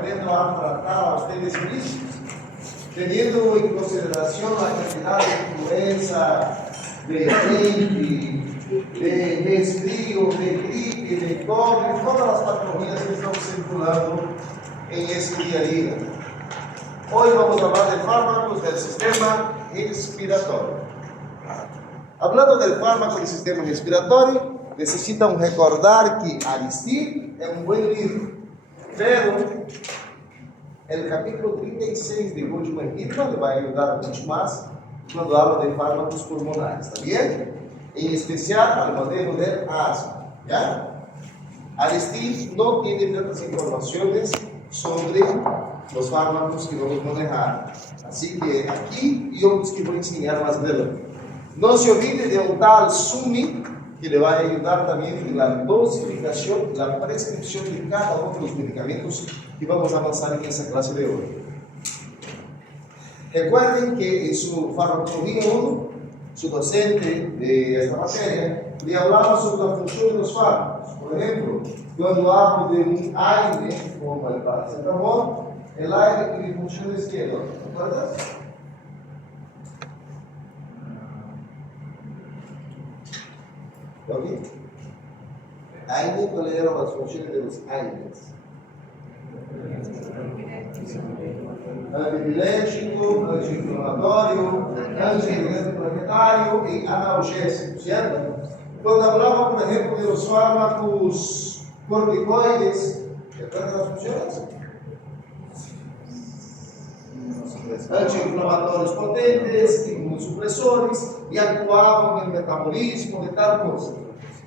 aprendo a tratar a ustedes mismos, teniendo en consideración la cantidad de influenza, de dengue, de resfrío, de gripe, de COVID, todas las patologías que están circulando en ese día a día. Hoy vamos a hablar de fármacos del sistema respiratorio. Hablando del fármaco del sistema respiratorio, necesitan recordar que Aristide es un buen libro, pero el capítulo 36 de Última Enigma le va a ayudar mucho más cuando habla de fármacos pulmonares, ¿está bien? En especial al manejo del asma, ¿ya? Aristide no tiene tantas informaciones sobre los fármacos que vamos a manejar, así que aquí yo los que voy a enseñar más adelante. No se olvide de un tal Sumi que le va a ayudar también en la dosificación, la prescripción de cada uno de los medicamentos que vamos a avanzar en esa clase de hoy. Recuerden que en su farmacología 1, su docente de esta materia le hablaba sobre la función de los fármacos. Por ejemplo, cuando hablo de un aire, como el paracetamol, el aire tiene funciones que ¿no? ¿Recuerdas? ¿Ok? Aire, ¿cuáles eran las funciones de los aires? Antipilético, anti-inflamatório, anti-planetário e analgésico, certo? Quando falava, por exemplo, de los fármacos corticoides, ¿recuerdan las funciones? Anti-inflamatórios potentes, inmunosupresores, e actuavam no metabolismo de tal coisa.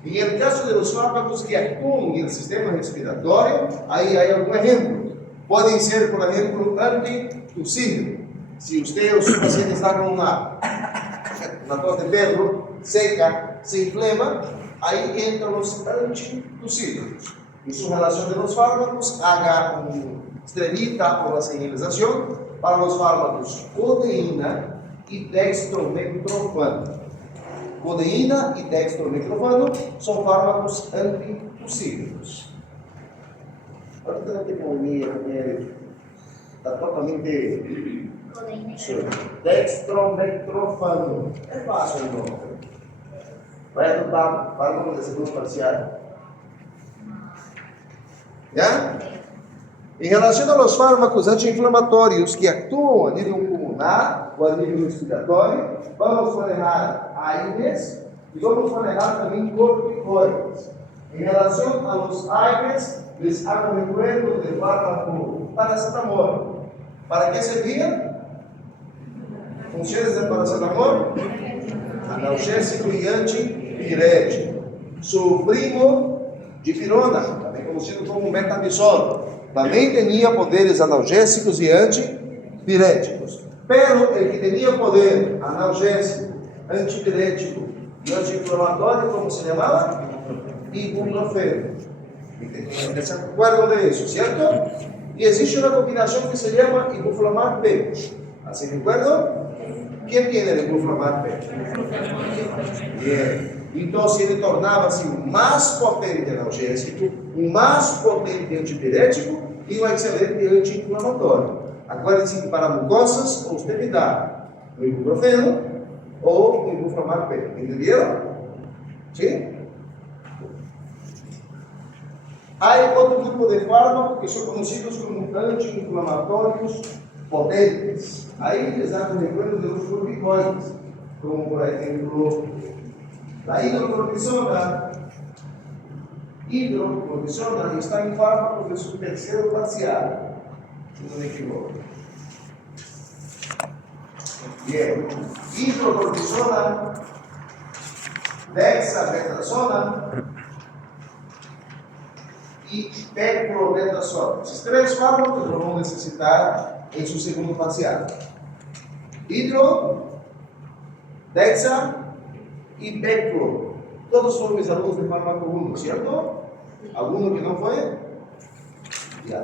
E no caso de los fármacos que actuam no sistema respiratório, aí há algum exemplo. Podem ser, por exemplo, antitussígenos. Se você ou seu paciente está com uma tos de perro seca, se inflama, aí entram os antitussígenos. Em sua relação de los fármacos, haga um estrelita ou a señalização para os fármacos codeína e dextromethorfano. Codeína e dextromethorfano são fármacos antitussígenos. Ahorita no te ponía, está totalmente dextromethorfano. É fácil o nome. Vai anotar fármaco de segundo parcial. ¿Ya? Em relação aos fármacos anti-inflamatórios que atuam a nível pulmonar ou a nível respiratório, vamos manejar AINES e vamos manejar também corticoides. Em relação aos AINES, les hago recuerdo del fármaco paracetamol. ¿Para qué servía? Funciones del paracetamol: analgésico y antipirético. Su primo, dipirona, también conocido como metamizol, también tenía poderes analgésicos y antipiréticos. Pero el que tenía poder analgésico, antipirético y antiinflamatorio, ¿cómo se llamaba? Ibuprofeno. ¿Se acuerdan de eso, cierto? Y existe una combinación que se llama Ibuflamar P. ¿Así recuerdo? ¿Quién tiene el Ibuflamar P? Bien. Entonces ele tornava-se o mais potente analgésico, o mais potente antipirético e um excelente anti-inflamatório. Aguardem-se que para mucosas, usted me dá o ibuprofeno ou o Ibuflamar P. Entenderam? Sim? Há outro tipo de fármacos que são conhecidos como anti-inflamatórios potentes. Aí les hago recuerdo de los corticoides, como por exemplo la hidrocortisona. Hidrocortisona está em fármacos de su terceiro parcial, se não me equivoco. Bien. Hidrocortisona, dexametasona e peclometasona. Esses três fármacos vão necessitar em seu segundo parcial: hidro, dexa e peclo. Todos foram mis alunos de fármaco 1, certo? Alguno que não foi?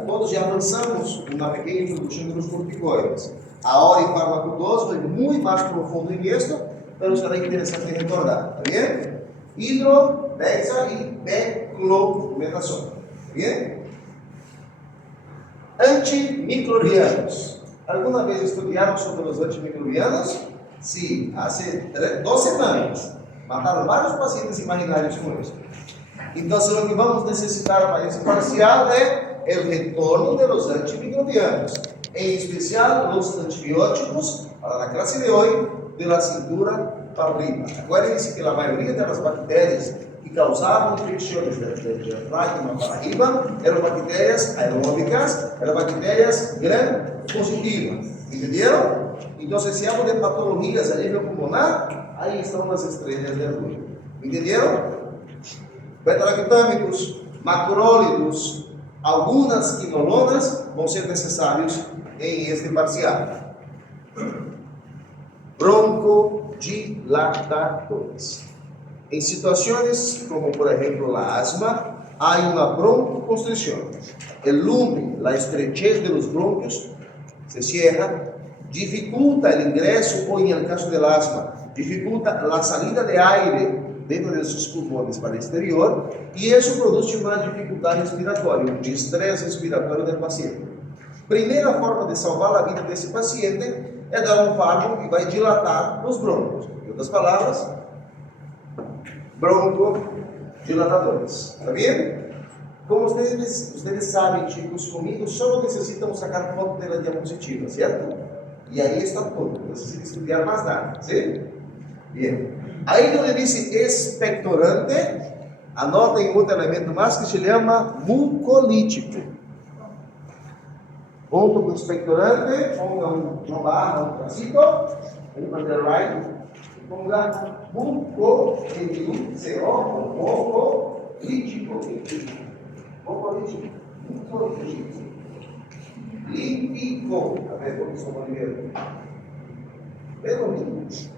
Todos já avançamos uma pequena introdução dos corticoides. Agora em fármaco 2 foi muito mais profundo em isto, mas será interessante recordar, tá bem? Hidro, dexa e peclometasona. Bien. antimicrobianos. ¿Alguna vez estudiaron sobre los antimicrobianos? Sí, hace 2 semanas. Mataron varios pacientes imaginarios con esto. Entonces, lo que vamos a necesitar para ese parcial es el retorno de los antimicrobianos, en especial los antibióticos, para la clase de hoy, de la cintura para arriba. Acuérdense que la mayoría de las bacterias que causaban infecciones del diafragma para arriba eran bacterias aeróbicas, eran bacterias gram positivas. ¿Entendieron? Entonces, si hablo de patologías a nível pulmonar, ahí están las estrellas de azul. ¿Entendieron? Beta-lactâmicos, macrólidos, algunas quinolonas vão ser necessários em este parcial. Broncodilatadores. Em situações como, por exemplo, a asma, há uma broncoconstricción. El lumen, la estrechez de los bronquios se cierra, dificulta el ingreso, o en el caso del asma, dificulta la salida de aire dentro de sus pulmones para el exterior, y eso produce una dificultad respiratoria, un estrés respiratorio del paciente. Primeira forma de salvar a vida desse paciente é dar um fármaco que vai dilatar os brônquios. Em outras palavras, broncodilatadores. Está bem? Como ustedes sabem, chicos, comigo só necessitam sacar foto da diapositiva, certo? E aí está todo. Não necessita estudar mais nada, ¿sí? Bien. Aí onde diz expectorante, anotem outro elemento mais que se chama mucolítico. Ponto com expectorante, ponga uma barra, um tracito, um underline, e ponga mucolítico. Mucolítico. Mucolítico. Lítico. A ver, como somos ligeros. Pelo menos.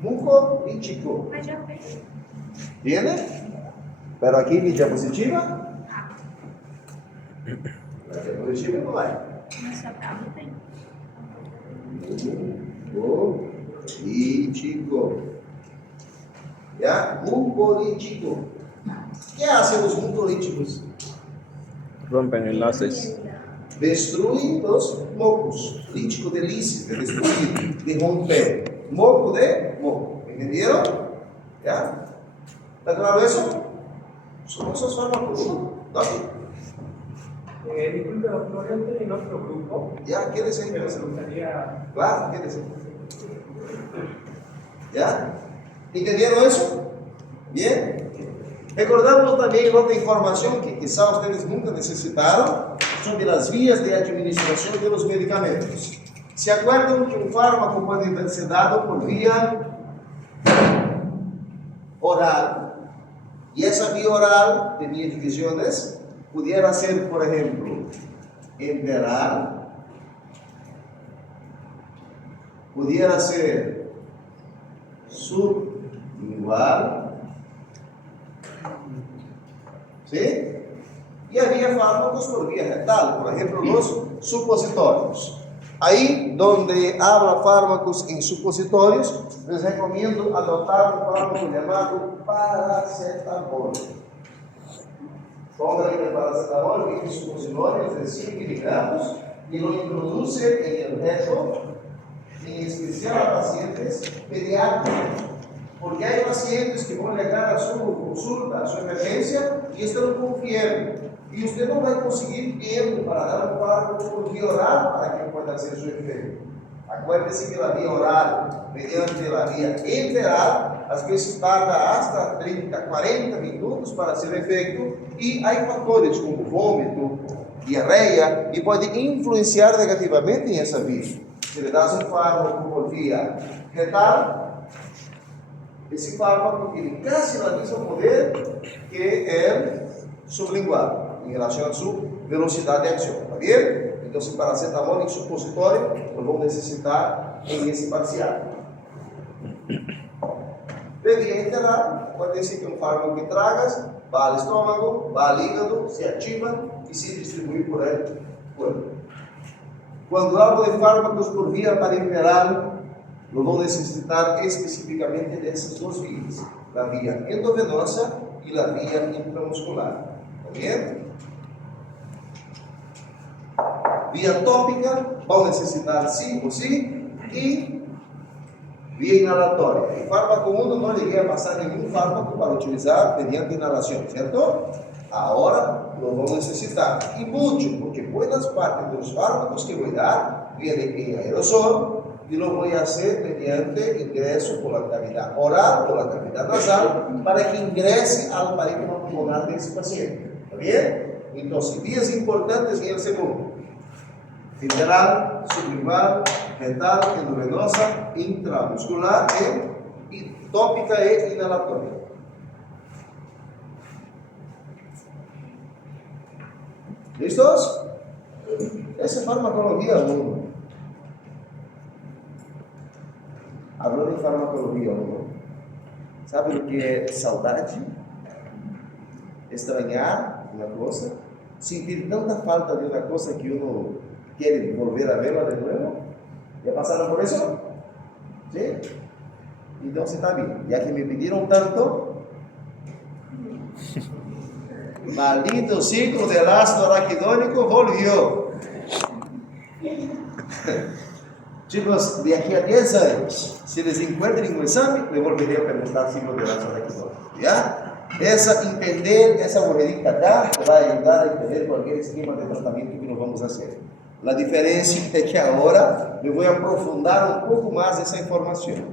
Mucolítico. ¿Tiene? Pero aquí mi diapositiva. La diapositiva no hay. Mucolítico. ¿Ya? Mucolítico. ¿Qué hacen los mucolíticos? Rompen enlaces. Destruyen los mocos. Lítico de lisis, de destruir, de romper. Moco de moco. ¿Entendieron? ¿Ya? ¿Está claro eso? Son esos fármacos. ¿No? Disculpe, doctor, yo en otro grupo. ¿Ya? ¿Qué desea? Me gustaría. Claro, ¿qué desea? ¿Ya? ¿Entendieron eso? Bien. Recordamos también otra información que quizá ustedes nunca necesitaron sobre las vías de administración de los medicamentos. ¿Se acuerdan que un fármaco puede ser dado por vía oral? Y esa vía oral tenía divisiones. Pudiera ser, por ejemplo, enteral. Pudiera ser sublingual. ¿Sí? Y había fármacos por vía rectal, por ejemplo, los supositorios. Ahí donde habla fármacos en supositorios, les recomiendo anotar un fármaco llamado paracetamol. Póngale que el paracetamol viene en supositorios de 100 miligramos y lo introduce en el recto, en especial a pacientes pediátricos. Porque hay pacientes que van a llegar a su consulta, a su emergencia, y están con fiebre. Y usted no va a conseguir tiempo para dar un fármaco por vía oral para que pueda hacer su efecto. Acuérdese que la vía oral, mediante la vía enteral, a veces tarda hasta 30, 40 minutos para hacer efecto, y hay factores como vômito, diarrea, y puede influenciar negativamente en esa vía. Si le das un fármaco por vía retal, esse fármaco tiene casi el mismo poder que el sublingual en relación a su velocidad de acción. ¿Está bien? Entonces, paracetamol en supositorio lo vamos a necesitar en ese parcial. De vía enteral, puede decir que un fármaco que tragas va al estómago, va al hígado, se activa y se distribuye por el cuerpo. Cuando hablo de fármacos por vía parenteral, lo vou necessitar especificamente dessas duas vias, a via endovenosa e a via intramuscular. Está bem? via tópica, vão necessitar sim ou sim, e via inalatória. Em fármaco 1 não liguei a passar nenhum fármaco para utilizar mediante inalação, certo? Agora lo vamos necessitar. Y mucho, porque buenas partes de los fármacos que voy a dar vienen en aerosol y lo voy a hacer mediante ingreso por la cavidad oral o la cavidad nasal para que ingrese al parénquima pulmonar de ese paciente. ¿Está bien? Entonces, vías importantes en el segundo: general, sublingual, retal, endovenosa, intramuscular y tópica e inhalatoria. ¿Listos? Essa é farmacologia 1. Hablando em farmacologia 1, sabe o que é saudade? Estranhar uma coisa, sentir tanta falta de uma coisa que uno quer volver a vê-la de novo. Já passaram por isso? Sim? Então você está bem. Já que me pediram tanto, maldito ciclo del ácido araquidónico volvió. Chicos, de aquí a 10 años, si les encuentran un examen, le volveré a preguntar ciclo del ácido araquidónico. ¿Ya? Entender esa bojedita acá te va a ayudar a entender cualquier esquema de tratamiento que nos vamos a hacer. La diferencia es que ahora me voy a aprofundar un poco más esa información.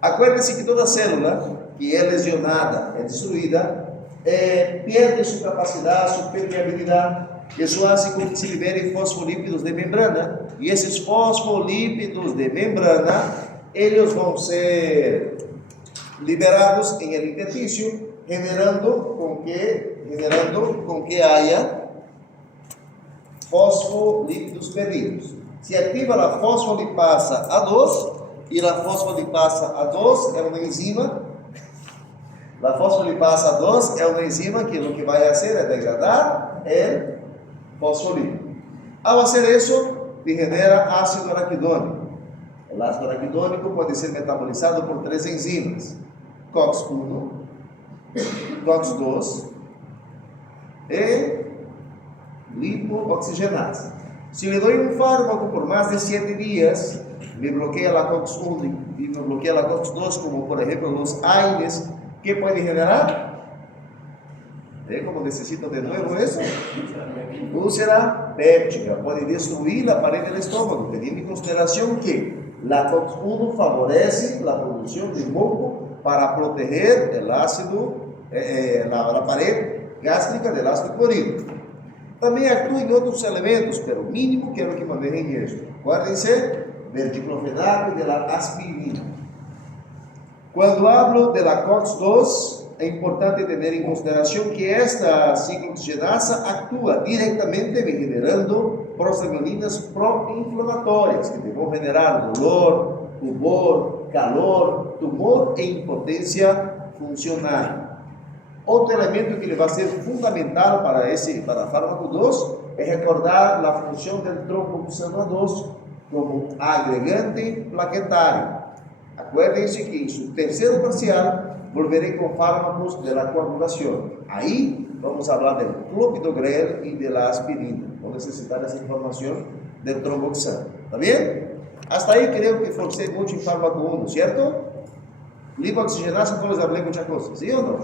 Acuérdense que toda célula que é lesionada, é destruída, perde sua capacidade, sua permeabilidade. Isso faz com que se liberem fosfolípidos de membrana. E esses fosfolípidos de membrana, eles vão ser liberados em el interstício, generando com que haja fosfolípidos perdidos. Se ativa a fosfolipasa A2, e a fosfolipasa A2 é uma enzima. A fosfolipasa 2 é uma enzima que o que vai fazer é degradar o fosfolípido. Ao fazer isso, genera ácido araquidônico. O ácido araquidônico pode ser metabolizado por 3 enzimas: COX-1, COX-2 e lipooxigenase. Se lhe dou um fármaco por mais de 7 dias, me bloqueia a COX-1 e me bloqueia a COX-2, como por exemplo os AINES, que pode generar? Como necessito de novo isso? Úlcera péptica, pode destruir a parede do estômago, tendo em consideração que a COX-1 favorece a produção de moco para proteger o ácido, a parede gástrica do ácido clorídrico. Também atua em outros elementos, mas o mínimo quero que mantenham isso. Guardem-se do diclofenaco e da aspirina. Quando hablo de la COX-2, é importante ter em consideração que esta ciclooxigenasa atua diretamente generando prostaglianinas pró-inflamatórias, que vão generar dolor, rubor, calor, tumor e impotência funcional. Outro elemento que vai ser fundamental para fármaco 2 é recordar a função do tromboxano 2 como agregante plaquetário. Acuérdense que en su tercero parcial volveré con fármacos de la coagulación. Ahí vamos a hablar del clopidogrel y de la aspirina. Vamos a necesitar esa información del tromboxano. ¿Está bien? Hasta ahí creo que forcé mucho en fármaco 1, ¿cierto? Lipooxigenasa, como les hablé muchas cosas, ¿sí o no?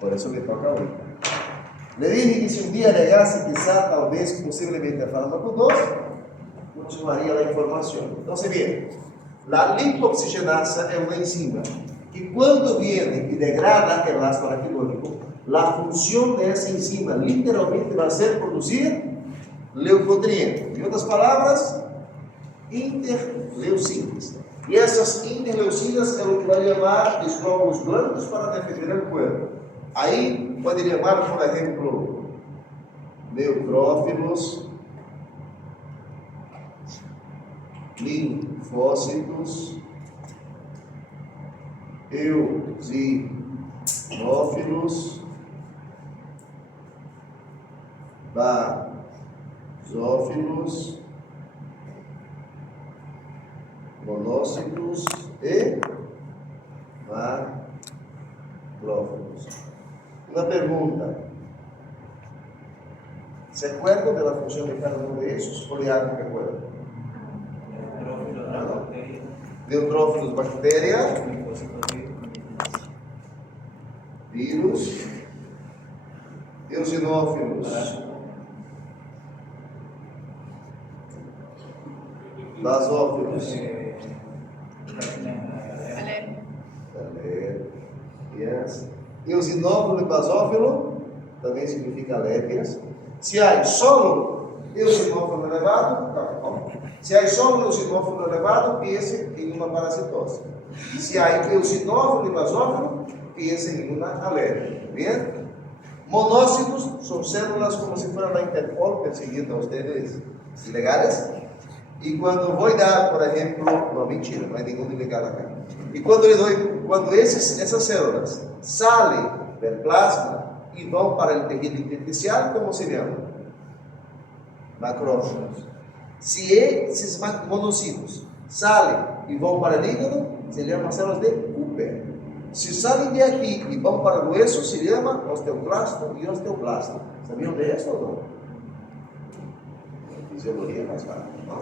Por eso me toca hoy. Le dije que si un día llegase quizá, tal vez, posiblemente a fármaco 2, continuaría la información. Entonces, bien. La lipooxigenasa é uma enzima que quando viene e degrada o ácido araquidônico, a função dessa enzima literalmente vai ser produzir leucotrieno. Em outras palavras, interleucinas. E essas interleucinas é o que vai chamar os glóbulos brancos para defender o corpo. Aí pode chamar, por exemplo, neutrófilos, linfócitos, eosinófilos, basófilos, monócitos e macrófagos. Uma pergunta: ¿Se acuerdan de la función de cada uno de esos? ¿O de algo que acuerdan? Neutrófilos, bacteria, virus, eosinófilos, basófilos, alérgias. Eosinófilo e basófilo também significa alérgias. Se há solo eosinófilo elevado, se há solo eosinófilo elevado, pense em uma parasitose. Se há eosinófilo e basófilo, pense em uma alérgica. Bien? Monócitos son células como si fueran la Interpol persiguiendo a ustedes ilegales. Y cuando voy a dar, por ejemplo, no, mentira, no hay ningún ilegal acá. Y cuando le doy, cuando esas células salen del plasma y van para el tejido intersticial, ¿cómo se llama? Macrófagos. Si esses monocitos salen y van para el hígado, se llaman células de Cooper. Si salen de aquí y van para el hueso, se llama osteoclasto y osteoplasto. ¿Sabían de esto o no? Fisiología más fácil, ¿no?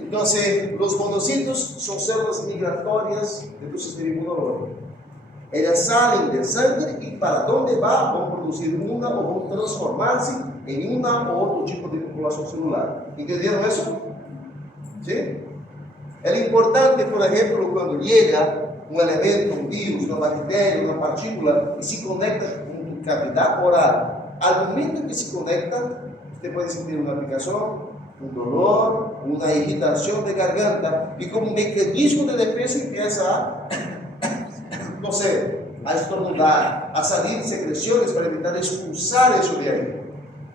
Entonces, los monocitos son células migratorias de tu sistema inmunológico. Ellas salen del sangre y para dónde va, van a producir una o van a transformarse en una o otro tipo de populación celular. ¿Entendieron eso? ¿Sí? Es importante, por ejemplo, cuando llega un elemento, un virus, una bacteria, una partícula y se conecta con cavidad oral. Al momento que se conecta, usted puede sentir una picazón, un dolor, una irritación de garganta y como un mecanismo de defensa empieza a, no sé, a estornudar, a salir secreciones para evitar expulsar eso de ahí.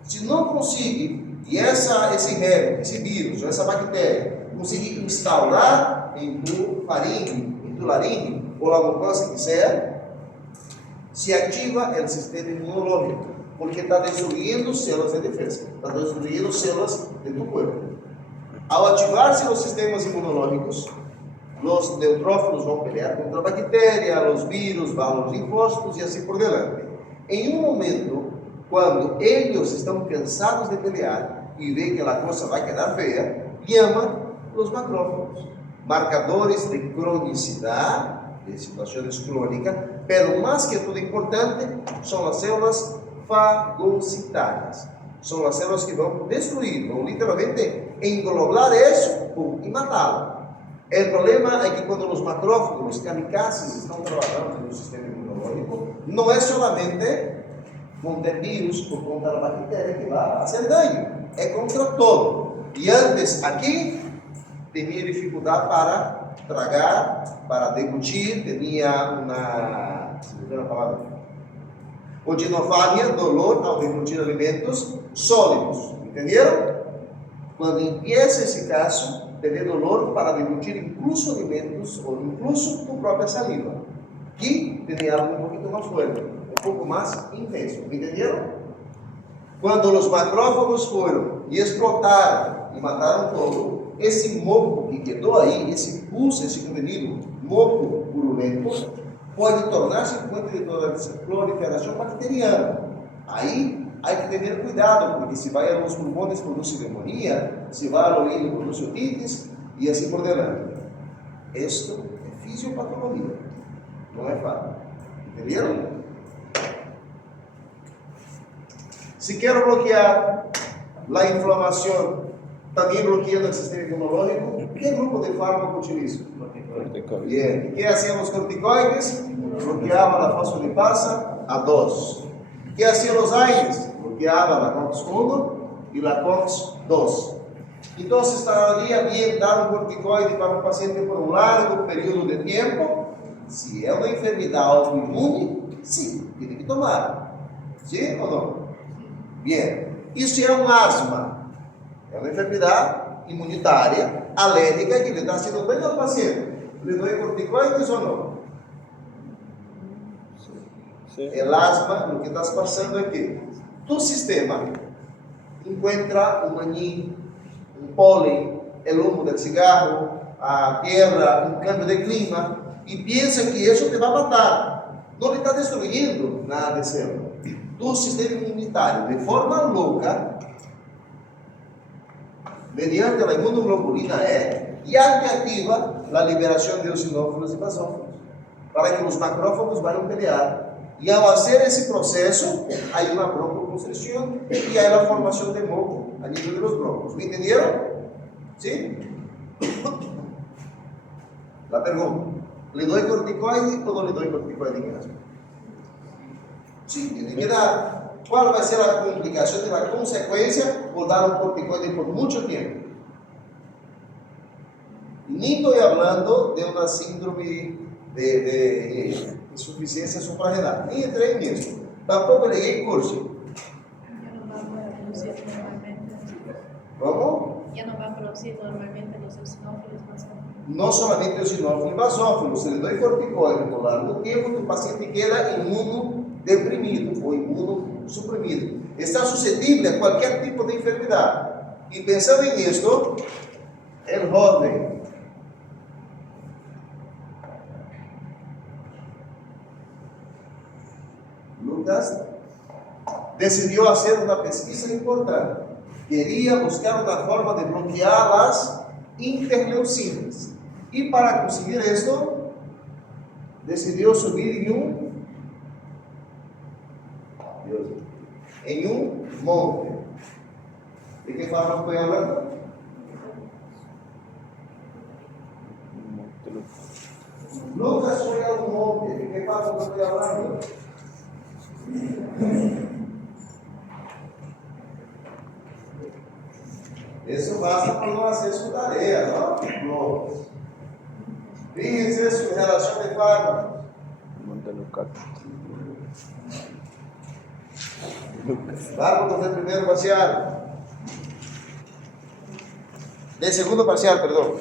Si no consigue, y ese germe, ese virus, esa bacteria, conseguir instaurar en tu faringe, tu laringe o la mucosa que sea, se activa el sistema inmunológico, porque está destruyendo células de defensa, está destruyendo células de tu cuerpo. Al activarse los sistemas inmunológicos, los neutrófilos van a pelear contra la bacteria, los virus van a los linfócitos y así por delante. En un momento, cuando ellos están cansados de pelear y ven que la cosa va a quedar fea, llaman los macrófagos. Marcadores de cronicidad, de situaciones crónicas, pero más que todo importante, son las células fagocitarias. Son las células que van a destruir, van literalmente englobar eso y matarlo. El problema es que cuando los macrófagos, los kamikazes, están trabajando en el sistema inmunológico, no es solamente contra el virus o contra la bacteria que va a hacer daño, es contra todo. Y antes aquí tenía dificultad para tragar, para deglutir, tenía una, se me fue la palabra, odinofagia, dolor al deglutir alimentos sólidos, ¿entendieron? Cuando empieza ese caso, tener dolor para deglutir incluso alimentos o incluso tu propia saliva, que tenía algo un poquito más fuerte, un poco más intenso, ¿entendieron? Cuando los macrófagos fueron y explotaron y mataron todo, esse moco que quedou aí, esse pulso, esse contenido moco purulento, pode tornar-se fonte de proliferação bacteriana. Aí, há que ter cuidado, porque se vai aos pulmões produz pneumonia, se vai ao oído produz otites e assim por diante. Isto é fisiopatologia, não é fácil. Entenderam? Se quero bloquear a inflamação, también bloqueando el sistema inmunológico, ¿qué grupo de fármaco utilizo? Bien. ¿Qué hacían los corticoides? Bloqueaban la fosfolipasa a 2. ¿Qué hacían los AINES? Bloqueaban la COX-1 y la COX-2. Entonces, estaría bien dar un corticoide para un paciente por un largo periodo de tiempo. Si es una enfermedad autoinmune, sí, tiene que tomar. ¿Sí o no? Bien. ¿Y si es un asma? É uma enfermidade imunitária, alérgica, que lhe está sendo bem ao paciente. Lhe dou corticoides ou não? Sim. El asma, o que está passando é que tu sistema encontra um maní, um pólen, o humo do cigarro, a terra, um cambio de clima, e pensa que isso te vai matar. Não lhe está destruindo nada de célula. tu sistema inmunitario de forma loca, mediante la inmunoglobulina E, ya te activa la liberación de eosinófilos y basófilos, para que los macrófagos vayan a pelear. Y al hacer ese proceso, hay una broncoconstricción y hay la formación de moco a nivel de los broncos. ¿Me entendieron? ¿Sí? La pregunta, ¿le doy corticoide o no le doy corticoide en asma? Sí, tiene que dar. ¿Cuál va a ser la complicación de la consecuencia por dar un corticoide por mucho tiempo? Ni estoy hablando de una síndrome de insuficiencia suprarrenal, ni entré en eso. Tampoco llegué en curso. Ya no va a producir normalmente. ¿Cómo? Ya no va a producir normalmente los eosinófilos basófilos. No solamente eosinófilo y basófilo, se le doy corticoide por largo tiempo, tu paciente queda inmunodeprimido o inmunosuprimido. Está susceptible a cualquier tipo de enfermedad. Y pensando en esto, el joven Lucas decidió hacer una pesquisa importante. Quería buscar una forma de bloquear las interleucinas. Y para conseguir esto, decidió subir en un monte. ¿De qué forma estoy hablando? Lucas fue a un monte. ¿De qué forma estoy hablando? Eso basta para no hacer su tarea, ¿no? Fíjense su relación de fármacos. Vamos con el primero parcial. Del segundo parcial, perdón.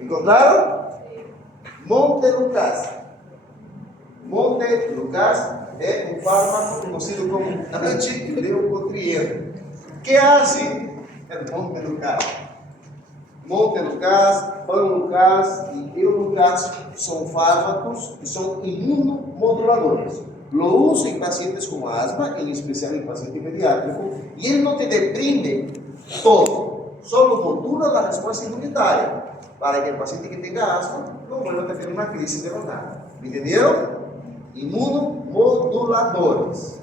¿Encontraron? Montelukast. Montelukast es un fármaco conocido como antileucotrieno. ¿Qué hace el Montelukast? Montelukast, Panlukast y Eulukast son fármacos que son inmunomoduladores. Lo uso en pacientes con asma, en especial en pacientes pediátricos, y él no te deprime todo, solo modula la respuesta inmunitaria para que el paciente que tenga asma no vuelva a tener una crisis de la nada. ¿Me entendieron? Inmunomoduladores.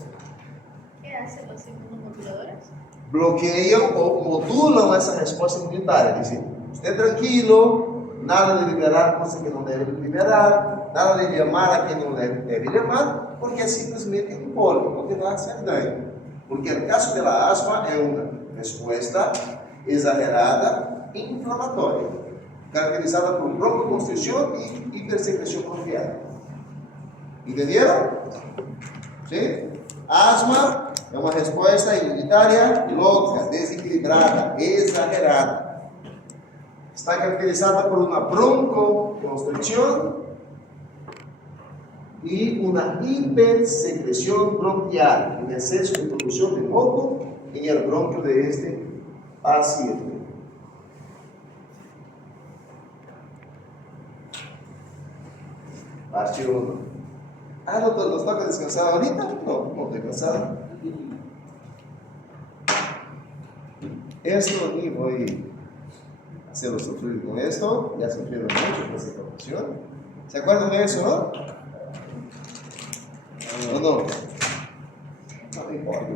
¿Qué hacen los inmunomoduladores? Bloquean o modulan esa respuesta inmunitaria. Dicen, esté tranquilo, nada de liberar cosas que no debe liberar, nada de llamar a quien no debe llamar, porque es simplesmente un polvo, no te va a hacer daño. Porque el caso de la asma es una respuesta exagerada inflamatoria, caracterizada por broncoconstricción y hipersecreción bronquial. ¿Entendieron? ¿Sí? Asma es una respuesta inmunitaria loca, desequilibrada, exagerada. Está caracterizada por una broncoconstricción y una hipersecreción bronquial, un exceso de producción de moco en el bronquio de este paciente. Parte 1. ¿Nos toca descansar ahorita? No estoy cansado. Esto aquí voy a hacerlo sufrir con esto. Ya sufrieron mucho con esta información. ¿Se acuerdan de eso, no? ¿O no? No me importa.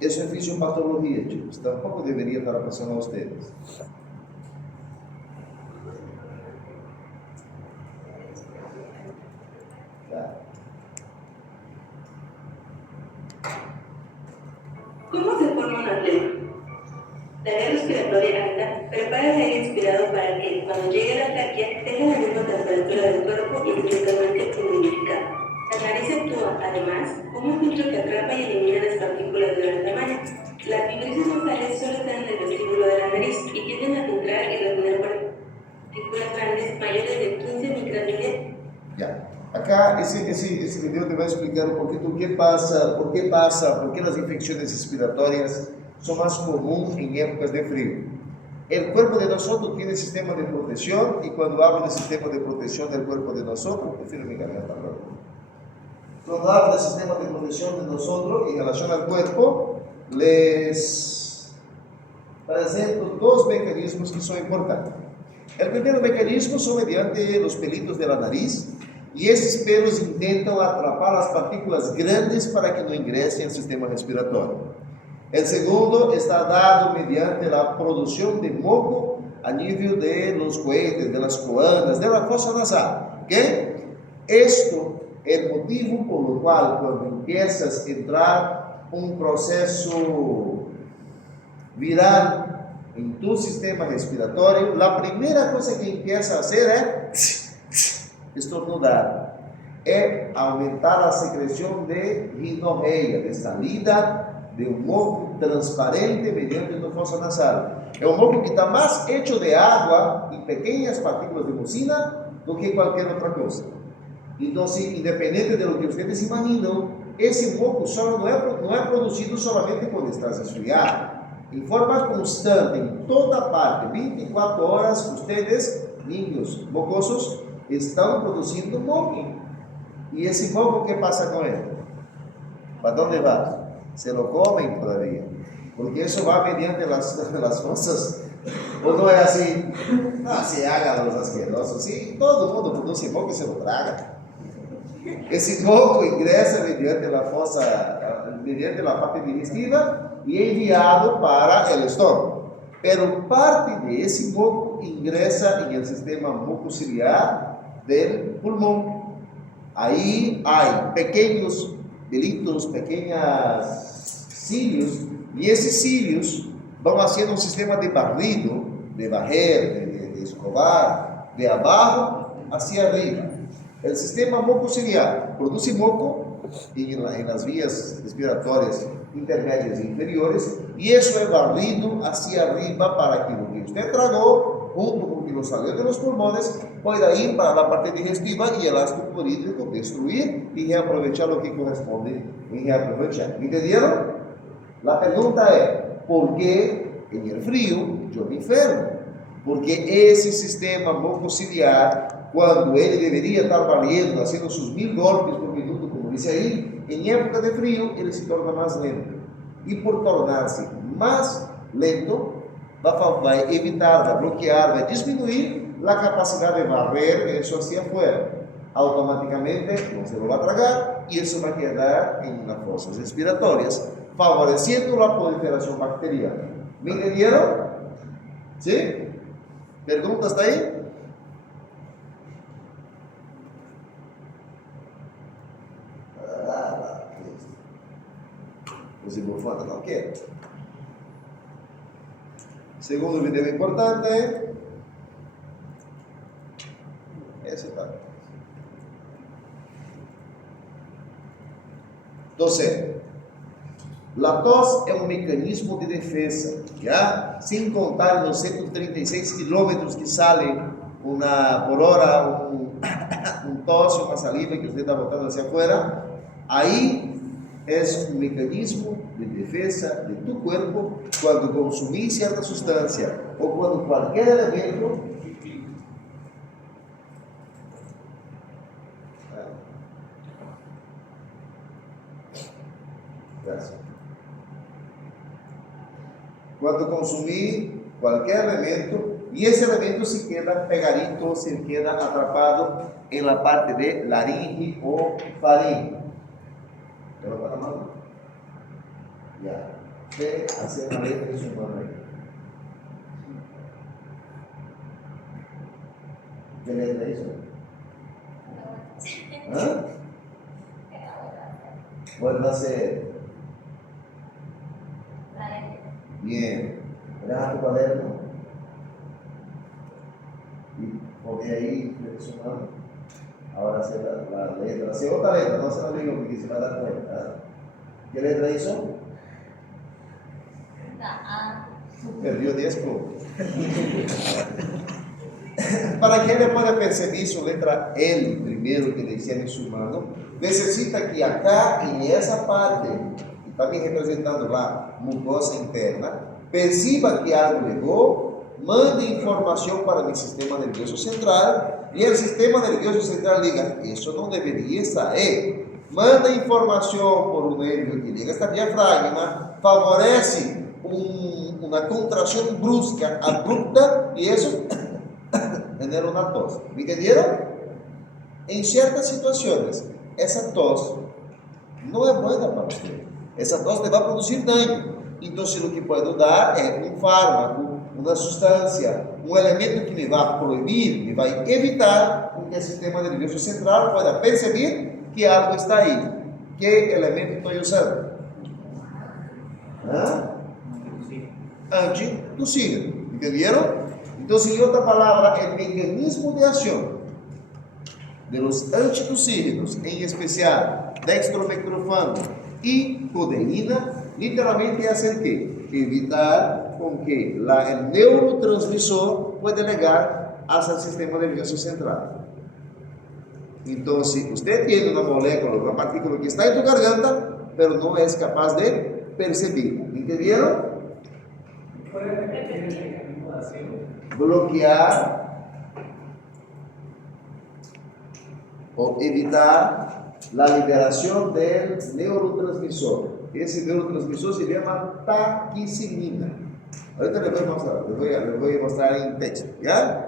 Eso es fisiopatología, chicos. Tampoco debería estar pasando a ustedes. ¿Cómo se forma una flema? La vía respiratoria alta prepara el aire inspirado para que, cuando llegue a la tráquea, tenga la misma misma temperatura del cuerpo y químicamente humidificada. La nariz actúa, además, como un filtro que atrapa y elimina las partículas de gran tamaño. Las fibrosis nasales solo están en el vestíbulo de la nariz y tienden a filtrar y retener partículas grandes mayores de 15 micrometros. Ya. Acá ese video te va a explicar por qué pasa, por qué las infecciones respiratorias son más comunes en épocas de frío. El cuerpo de nosotros tiene sistema de protección y cuando hablo de sistema de protección del cuerpo de nosotros, prefiero mi garganta. Cuando hablo del sistema de protección de nosotros en relación al cuerpo, les presento dos mecanismos que son importantes. El primer mecanismo son mediante los pelitos de la nariz y esos pelos intentan atrapar las partículas grandes para que no ingresen al sistema respiratorio. El segundo está dado mediante la producción de moco a nivel de los cohetes, de las coanas, de la fosa nasal. ¿Okay? Esto es el motivo por lo cual cuando empiezas a entrar un proceso viral en tu sistema respiratorio, la primera cosa que empieza a hacer es estornudar, es aumentar la secreción de rinorreia, de salida de un moco transparente mediante tu fosa nasal. Es un moco que está más hecho de agua y pequeñas partículas de mucina do que cualquier otra cosa. Entonces, independiente de lo que ustedes imaginan, ese moco solo no es producido solamente cuando estás resfriado. En forma constante, en toda parte, 24 horas, ustedes, niños mocosos, están produciendo moco. ¿Y ese moco qué pasa con él? ¿Para dónde va? Se lo comen todavía, porque eso va mediante las fosas. ¿O no es así? No, se hagan los asquerosos. Sí, todo el mundo produce moco y se lo traga. Ese moco ingresa mediante la fosa, mediante la parte digestiva y es enviado para el estómago. Pero parte de ese moco ingresa en el sistema mucociliar del pulmón. Ahí hay pequeños pelitos, pequeños cilios, y esos cilios van haciendo un sistema de barrido, de barrer, de escobar, de abajo hacia arriba. El sistema mucociliar produce moco en las vías respiratorias intermedias e inferiores, y eso es barrido hacia arriba para que lo que usted tragó, junto con lo que salió de los pulmones, pueda ir para la parte digestiva y el ácido clorhídrico destruir y reaprovechar lo que corresponde en reaprovechar. ¿Entendieron? La pregunta es, ¿por qué en el frío yo me enfermo? Porque ese sistema mucociliar, cuando él debería estar valiendo, haciendo sus 1000 golpes por minuto, como dice ahí, en época de frío, ele se torna más lento. Y por tornar-se más lento, va a evitar, va a bloquear, va a disminuir la capacidad de barrer eso hacia afuera. Automáticamente no se lo va a tragar y eso va a quedar en las fosas respiratorias, favoreciendo la proliferación bacteriana. ¿Me entendieron? ¿Sí? ¿Preguntas hasta ahí? Os bufando não quero. Segundo vídeo importante. Esse tá. Entonces, la tos é um mecanismo de defesa, ¿ya? Sin contar los 136 kilómetros que salen por hora, un tos, una saliva que usted está botando hacia afuera. Ahí es un mecanismo de defensa de tu cuerpo cuando consumís cierta sustancia o cuando cualquier elemento cuando consumí cualquier elemento y ese elemento se queda pegadito, se queda atrapado en la parte de laringe o faringe. Levanta la mano. Ya. Usted hace una letra de su mano ahí. ¿Qué letra hizo? ¿Ah? Vuelva a hacer. Bien. Deja tu cuaderno. Y porque ahí es humano. Ahora hace la letra, hace otra letra, no se la digo porque se va a dar cuenta. ¿Qué letra hizo? Perdió 10 puntos. Para que ele pueda perceber su letra L, primero que le hicieron en su mano, necesita que acá en esa parte, y también representando la mucosa interna, perciba que algo llegó, mande información para mi sistema nervioso central, y el sistema nervioso central diga, eso no debería estar ahí. Manda información por un nervio que llega hasta diafragma, favorece una contracción brusca, abrupta, y eso genera una tos. ¿Me entendieron? En ciertas situaciones, esa tos no es buena para usted. Esa tos te va a producir daño. Entonces, lo que puedo dar es un fármaco, una sustancia, un elemento que me va a prohibir, me va a evitar que el sistema nervioso central pueda percibir que algo está ahí. ¿Qué elemento estoy usando? Antitussígeno. ¿Entendieron? Entonces, en otra palabra, el mecanismo de acción de los antitussígenos, en especial dextromethorfano y codeína, literalmente es el que evitar con que el neurotransmisor pueda llegar hacia el sistema nervioso central. Entonces, usted tiene una molécula, una partícula que está en tu garganta, pero no es capaz de percibir. ¿Entendieron? ¿Puede repetir el mecanismo de acción? Bloquear o evitar la liberación del neurotransmisor. Ese neurotransmisor se llama taquicinina. Ahorita les voy a mostrar, les voy a mostrar en texto, ¿ya?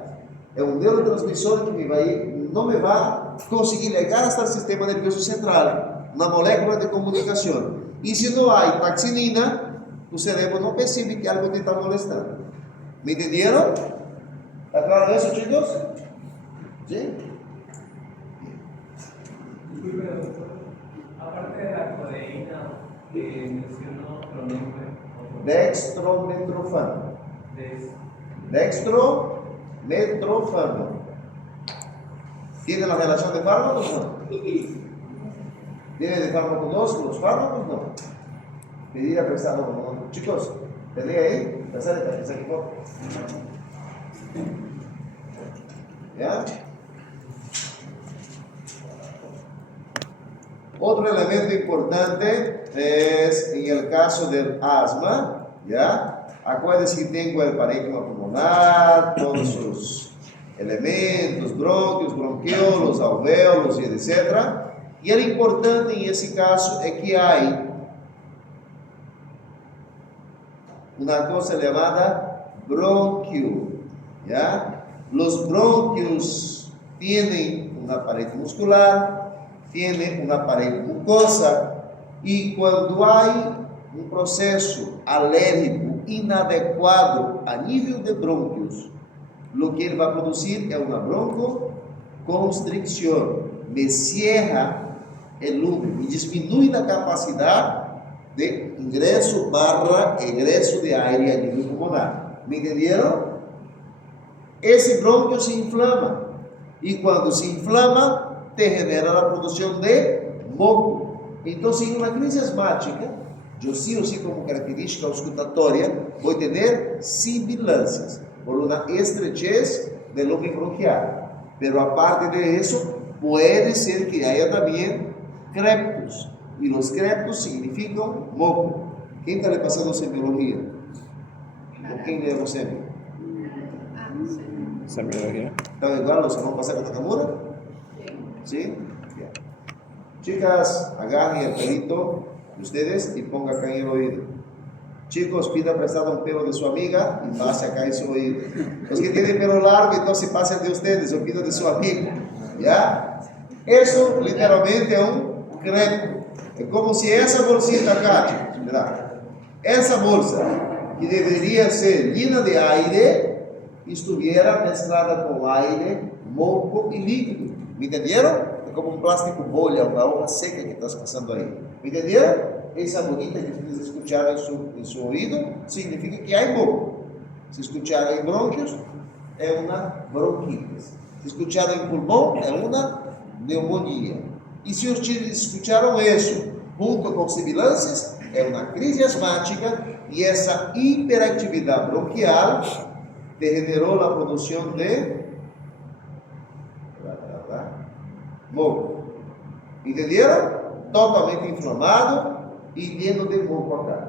Es un neurotransmisor que no me va a conseguir llegar hasta el sistema nervioso central, una molécula de comunicación. Y si no hay taxinina, tu cerebro no percibe que algo te está molestando. ¿Me entendieron? ¿Está claro eso, chicos? ¿Sí? Disculpe, doctor. Aparte de la codeína que mencionó otro nombre. Dextromethorfano. Dextromethorfano. ¿Tiene la relación de fármacos? No. ¿Tiene de fármacos 2 los fármacos? No. Pedir a prestado. No. Chicos, ¿tenés ahí? Prestar aquí por. ¿Ya? Otro elemento importante es en el caso del asma, ¿ya? Acuérdense que tengo el parénquima pulmonar, todos sus elementos, bronquios, bronquiolos, alvéolos, etc. Y el importante en ese caso es que hay una cosa llamada bronquio, ¿ya? Los bronquios tienen una pared muscular, tienen una pared mucosa, y cuando hay un proceso alérgico inadecuado a nivel de bronquios, lo que ele va a producir es una broncoconstricción, me cierra el lumen y disminuye la capacidad de ingreso barra egreso de aire a nivel pulmonar. ¿Me entendieron? Ese bronquio se inflama, y cuando se inflama, te genera la producción de moco. Entonces, en una crisis asmática, yo sí o sí como característica auscultatoria voy a tener sibilancias por una estrechez del lumen bronquial. Pero aparte de eso, puede ser que haya también creptos, y los creptos significan moco. ¿Quién está le pasando semiología? ¿Con quién le damos semi? Semiología. ¿Está igual los que vamos a pasar con Takamura? ¿Sí? Ya. Chicas, agarren el pelito de ustedes y pongan acá en el oído. Chicos, pida prestado un pelo de su amiga y pase acá en su oído. Los que tienen pelo largo, entonces pasen de ustedes o pida de su amigo. ¿Ya? Eso literalmente es un crepo. Es como si esa bolsita acá, ¿verdad? Esa bolsa que debería ser llena de aire estuviera mezclada con aire, moco y líquido. ¿Me entendieron? Es como un plástico bolha, una hoja seca que estás pasando ahí. ¿Me entendieron? Esa bonita que ustedes escucharon en su oído significa que hay moco. Si escucharon en bronquios, es una bronquitis. Escucharon en pulmón, es una neumonía. Y si ustedes escucharon eso, junto con sibilancias, es una crisis asmática y esa hiperactividad bronquial te generó la producción de moco. ¿Entendieron? Totalmente inflamado y lleno de moco acá.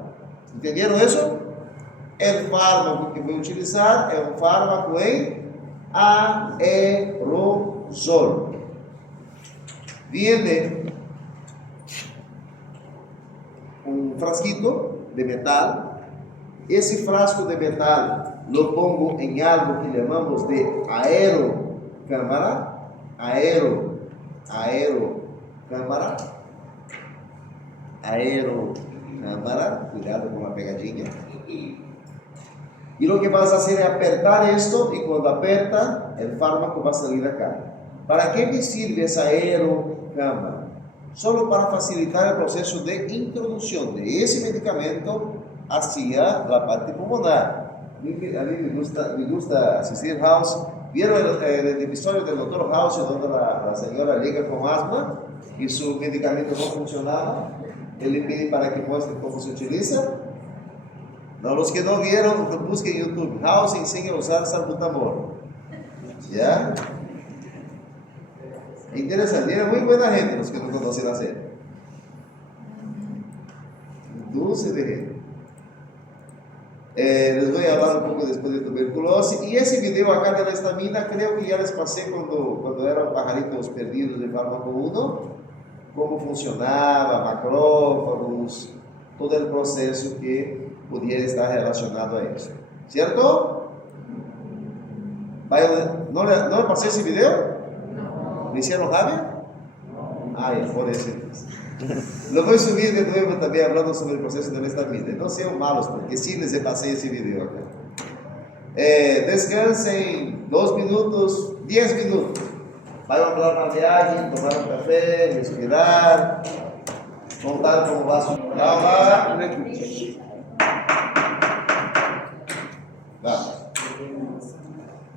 ¿Entendieron eso? El fármaco que voy a utilizar es un fármaco en aerosol. Viene un frasquito de metal. Ese frasco de metal lo pongo en algo que llamamos de aerocámara. Aerocámara. Cuidado con la pegadinha. Y lo que vas a hacer es apertar esto y cuando aperta, el fármaco va a salir acá. ¿Para qué me sirve esa aerocámara? Solo para facilitar el proceso de introducción de ese medicamento hacia la parte pulmonar. A mí me gusta asistir House. ¿Vieron el episodio del Dr. House donde la señora llega con asma y su medicamento no funcionaba? Él le pide para que muestre cómo se utiliza. No, los que no vieron, busquen en YouTube. House enseña a usar salbutamol. ¿Ya? Interesante. Era muy buena gente los que no conocen la serie. Dulce de gente. Les voy a hablar un poco después de tuberculosis. Y ese video acá de la estamina, creo que ya les pasé cuando eran pajaritos perdidos de fármaco 1, cómo funcionaba, macrófagos, todo el proceso que pudiera estar relacionado a eso. ¿Cierto? ¿No le pasé ese video? ¿Me hicieron rabia? Ay, por eso. Lo voy a subir de nuevo también hablando sobre el proceso de la estamina. No sean malos, porque sí les pasé ese video acá. Descansen 2 minutos, 10 minutos. Vayan a hablar más de alguien, tomar un café, respirar, contar cómo va su trabajo.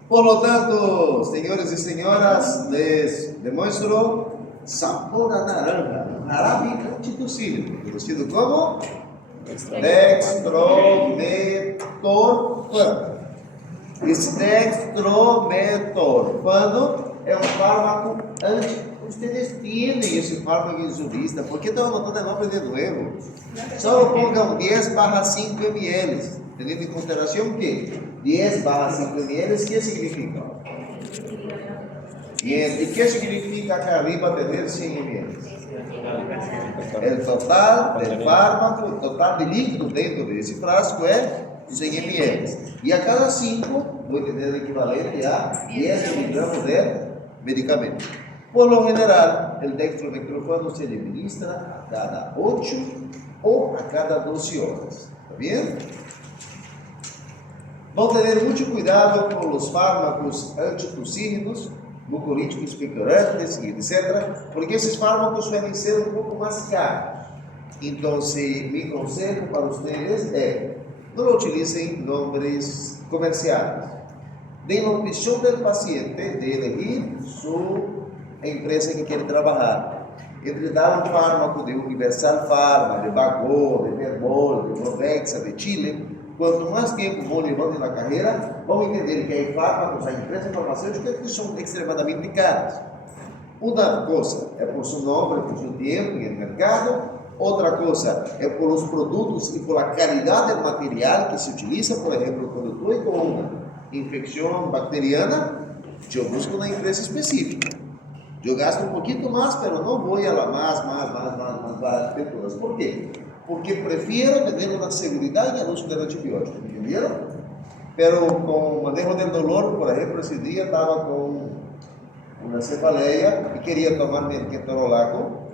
Por lo tanto, señores y señoras, les demuestro sabor a naranja, jarabe antitussílico, conocido como dextrometorfano. Esse dextrometorfano é um fármaco Ustedes tienen esse fármaco insulista, ¿por qué están anotando el nombre de nuevo? Solo pongan 10/5 ml, teniendo en consideración que 10/5 ml, ¿qué significa? Bien, ¿y qué significa acá arriba tener 100 ml? El total del fármaco, el total de líquido dentro de ese frasco es 100 ml. Y a cada 5 voy a tener el equivalente a 10 miligramos de medicamento. Por lo general, el dextrometorfano se administra a cada 8 o a cada 12 horas. ¿Está bien? Vamos a tener mucho cuidado con los fármacos antitussígenos, mucolíticos picorantes, etc., porque esos fármacos suelen ser un poco más caros. Entonces, mi consejo para ustedes es, no utilicen nombres comerciales. Den la opción del paciente de elegir su empresa que quiere trabajar. Entre dar un fármaco de Universal Pharma, de Bagor, de Verbol, de Novexa, de Chile, quanto mais tempo vão levando na carreira, vão entender que hay fármacos, hay empresas farmacêuticas que são extremamente caras. Uma coisa é por seu nome, por seu tempo no mercado, outra coisa é por os produtos e por a qualidade do material que se utiliza. Por exemplo, quando estou com uma infecção bacteriana, eu busco uma empresa específica. Eu gasto um pouquinho mais, mas não vou a la mais barata de todas. ¿Por quê? Porque prefiro ter uma segurança no uso do antibiótico, ¿entendieron? Pero com o manejo do dolor, por exemplo, esse dia estava com uma cefaleia e queria tomar meu ketorolaco.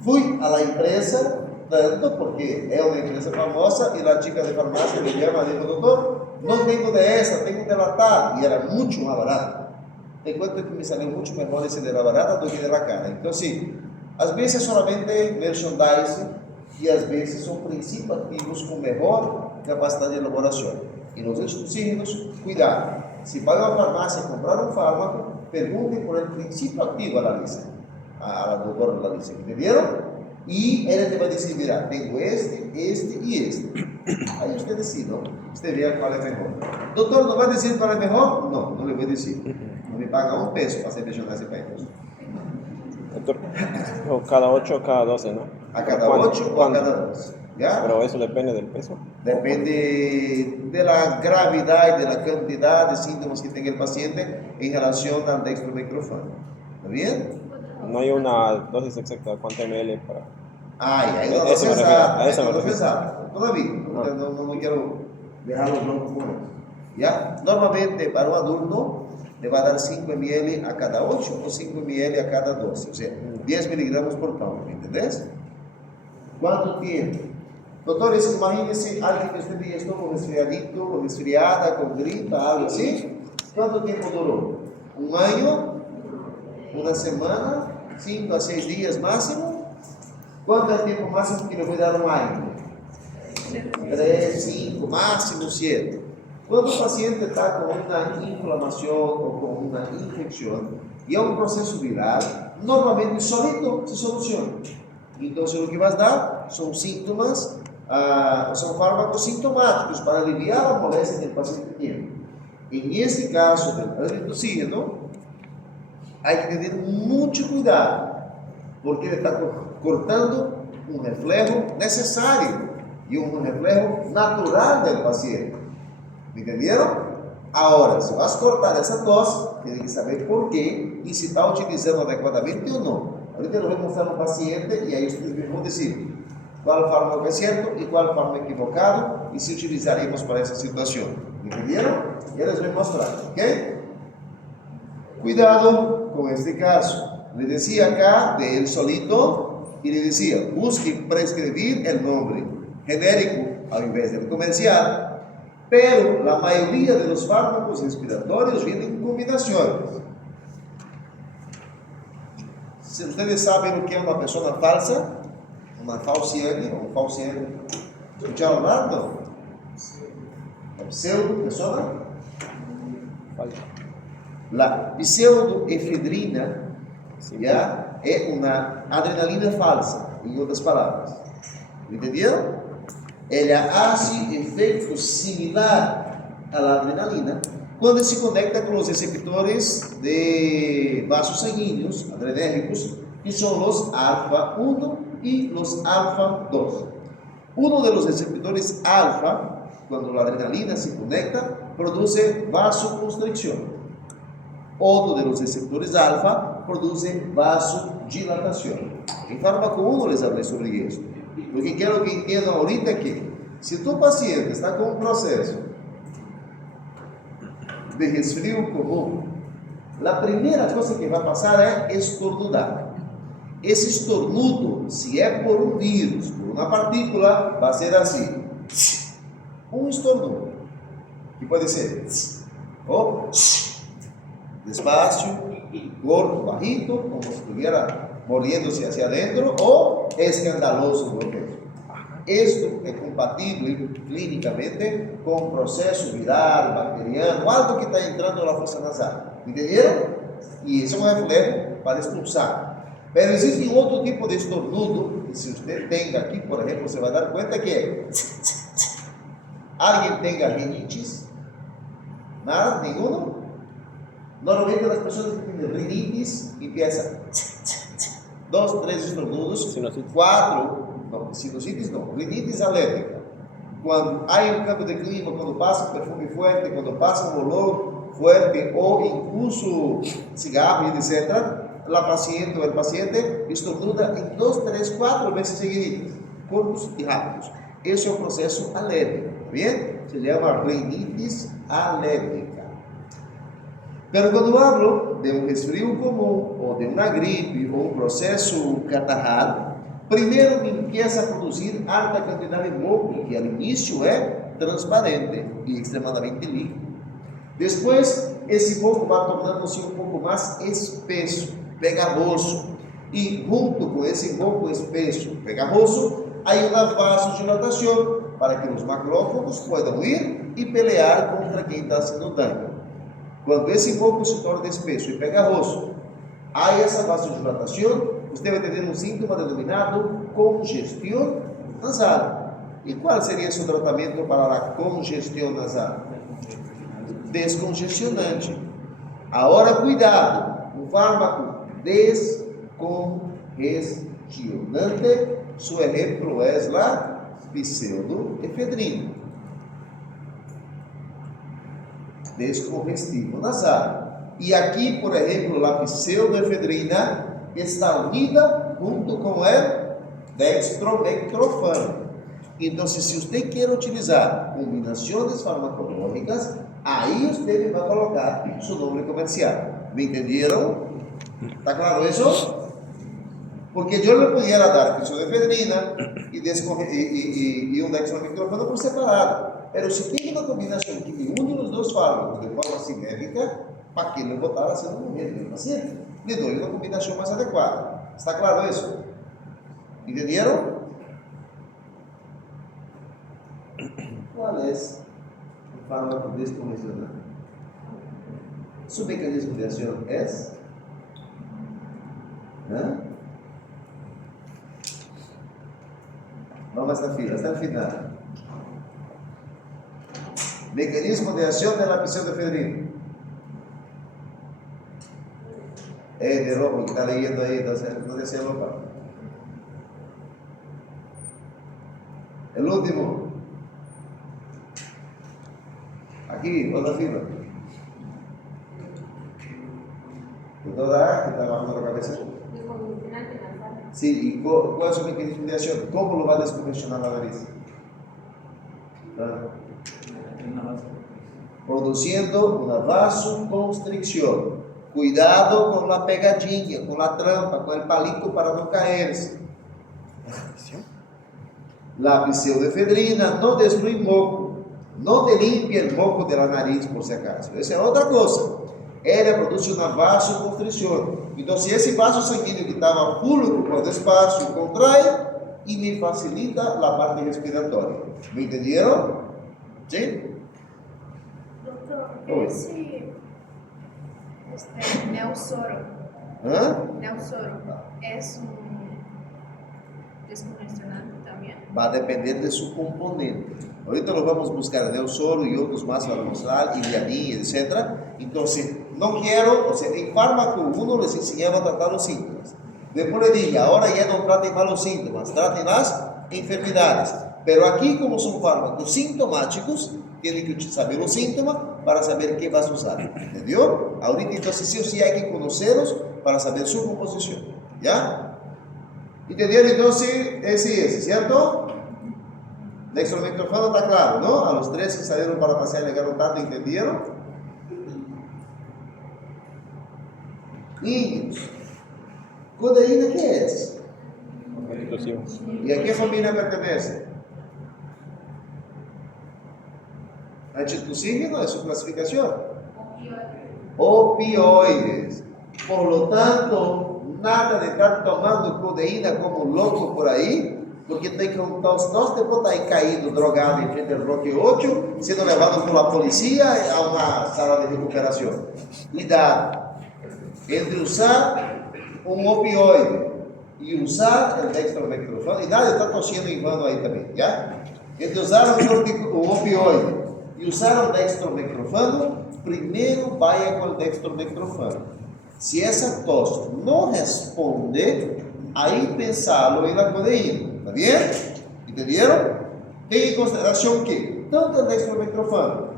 Fui a la empresa, tanto porque é uma empresa famosa, e a chica de farmácia me chama e dijo: doutor, não tenho de essa, tenho de latar, e era muito mais barato. Te cuento que me salió mucho mejor ese de la barata do que de la cara. Entonces, às vezes solamente merchandising y às vezes son principios activos con mejor capacidad de elaboración. Y los antitussígenos, cuidado. si va a una farmacia a comprar un fármaco, pregunte por el principio activo a la lista, a la doctora de la lista, ¿entendieron? Y él te va a decir, mira, tengo este y este. Ahí usted decide, ¿no? Usted vea cuál es mejor. Doctor, ¿no va a decir cuál es mejor? No, no le voy a decir. No me paga un peso para hacer mencionar ese país. Doctor, o cada 8 o cada 12, ¿no? A cada ¿Cuándo? 8 o a ¿Cuándo? cada 12. ¿Ya? Pero eso depende del peso. Depende de la gravedad y de la cantidad de síntomas que tenga el paciente en relación al dextromicrofano. ¿Está bien? No hay una dosis exacta de cuánto ml para... Hay una A eso dosis me refiero, exacta, a eso me hay una dosis refiero. exacta. Todavía, no quiero dejarlo blanco con eso. ¿Ya? Normalmente para un adulto le va a dar 5 ml a cada 8 o 5 ml a cada 12, o sea, 10 miligramos por pound, ¿entendés? ¿Cuánto tiempo? Doctores, imagínense alguien que esté bien, con resfriadito, con resfriada, con gripa, algo así. ¿Cuánto tiempo duró? ¿Un año? ¿Una semana? ¿5 a 6 días máximo? ¿Cuánto es el tiempo máximo que le voy a dar un año? 3, 5, máximo 7. Cuando el paciente está con una inflamación o con una infección y es un proceso viral, normalmente solito se soluciona. Entonces lo que vas a dar son síntomas, son fármacos sintomáticos para aliviar la molestia que el paciente tiene. En este caso del adenoxígeno, hay que tener mucho cuidado, porque le está cortando un reflejo necesario y un reflejo natural del paciente. ¿Me entendieron? Ahora, si vas a cortar esa tos, tiene que saber por qué y si está utilizando adecuadamente o no. Ahorita lo voy a mostrar a un paciente y ahí ustedes me van a decir cuál fármaco es cierto y cuál fármaco equivocado y si utilizaremos para esa situación. ¿Me entendieron? Ya les voy a mostrar, ¿ok? Cuidado con este caso. Le decía acá de él solito y le decía, busque prescribir el nombre genérico al invés del comercial, pero la mayoría de los fármacos respiratorios vienen en combinaciones. Si ustedes saben lo que es una persona falsa, una falciane o un falciane, ¿escucharon hablar? No. ¿La pseudo persona? La pseudoefedrina, ¿ya? Es una adrenalina falsa, en otras palabras. ¿Me entendieron? Ella hace efecto similar a la adrenalina cuando se conecta con los receptores de vasos sanguíneos adrenérgicos, que son los alfa 1 y los alfa 2. Uno de los receptores alfa, cuando la adrenalina se conecta, produce vasoconstricción. Otro de los receptores alfa produce vasodilatación. En fármaco 1 les hablé sobre eso. Lo que quiero que entiendan ahorita es que si tu paciente está con un proceso de resfrío común, la primera cosa que va a pasar es estornudar. Ese estornudo, si es por un virus, por una partícula, va a ser así. Un estornudo. Que puede ser o despacio, corto, bajito, como si estuviera moliéndose hacia adentro, o escandaloso, porque esto es compatible clínicamente con un proceso viral, bacteriano, algo que está entrando a la fosa nasal. ¿Entendieron? Y eso es un reflejo para expulsar. Pero existe otro tipo de estornudo, que si usted tenga aquí, por ejemplo, se va a dar cuenta que alguien tenga rinitis, nada, ninguno. Normalmente las personas que tienen rinitis empiezan 2, 3 estornudos, Sinusitis. 4, no, sinusitis no, rinitis alérgica. Cuando hay un cambio de clima, cuando pasa un perfume fuerte, cuando pasa un olor fuerte o incluso cigarro, etc., la paciente o el paciente estornuda en 2, 3, 4 veces seguidas, cortos y rápidos. Ese es un proceso alérgico, ¿bien? Se llama rinitis alérgica. Pero cuando hablo de un resfrío común o de una gripe o un proceso catarral, primero empieza a producir alta cantidad de moco, que al inicio es transparente y extremadamente líquido. Después, esse moco va tornando-se um pouco mais espesso, pegajoso. E junto com esse moco espesso, pegajoso, há uma vasodilatação para que os macrófagos possam ir e pelear contra quem está sendo dano. Quando esse moco se torna espesso e pegajoso, há essa vasodilatação, você vai ter um síntoma denominado congestão nasal. E qual seria seu tratamento para a congestão nasal? Descongestionante. Agora, cuidado, um fármaco descongestionante, seu exemplo é a pseudoefedrina. Descongestivo nasal. E aqui, por exemplo, a pseudoefedrina está unida junto com o dextromethorfano. Então, se você quer utilizar combinações farmacológicas, aí você vai colocar seu nome comercial. Me entenderam? Está claro isso? Porque eu lhe pudiera dar pseudoefedrina e um dextromethorfano por separado. Mas se tem uma combinação que me une os dois fármacos de forma sinérgica, para que não botar a ser no momento do paciente? Lhe dou uma combinação mais adequada. Está claro isso? Entenderam? Qual é o fármaco descongestionante? Su mecanismo de ação é? Vamos a esta fila, está al final. Mecanismo de ação da pseudoefedrina. De rojo, que está leyendo ahí, no desea loca. El último. Aquí, otra fila. ¿Toda que está bajando la cabeza? Sí, ¿y cuál es su mecanismo de acción? ¿Cómo lo va a descongestionar la nariz? Produciendo una vasoconstricción. Cuidado con la pegadinha, con la trampa, con el palito para no caerse. La pseudoefedrina no destruye moco, no te limpia el moco de la nariz por si acaso. Esa es otra cosa. Ela produce uma vasoconstrição. Então, se esse vaso sanguíneo que estava full com espaço contrai e me facilita a parte respiratória. Me entenderam? Sim? Doutor, Oi. esse Neosoro, Neosoro é descongestionante também? Vai depender de seu componente. Ahorita lo vamos a buscar Neosoro y otros más para mostrar, Ilianin, etc. Entonces, no quiero, o sea, en fármaco uno les enseñaba a tratar los síntomas. Después le dije, ahora ya no traten más los síntomas, traten las enfermedades. Pero aquí, como son fármacos sintomáticos, tienen que saber los síntomas para saber qué vas a usar. ¿Entendió? Ahorita, entonces, sí o sí hay que conocerlos para saber su composición. ¿Ya? ¿Entendieron? Entonces, ese, ¿cierto? Dextromethorfano está claro, ¿no? A los tres que salieron para pasear llegaron tarde, ¿entendieron? Niños, codeína, ¿qué es? ¿Y a qué familia pertenece? Antitussígeno es su clasificación. Opioides. Por lo tanto, nada de estar tomando codeína como loco por ahí, porque tem que um todos depois está aí caído, drogado em frente ao bloque 8, sendo levado pela polícia a uma sala de recuperação. Cuidado entre usar um opioide e usar o dextromethorfano. E nada, está tossindo em vano aí também, já? Entre usar um opioide e usar o dextromethorfano, primeiro vai com o dextromethorfano. Se essa tosse não responde, aí pensá-lo na codeína. ¿Está bien? ¿Entendieron? Ten en consideración que tanto el dextromethorfano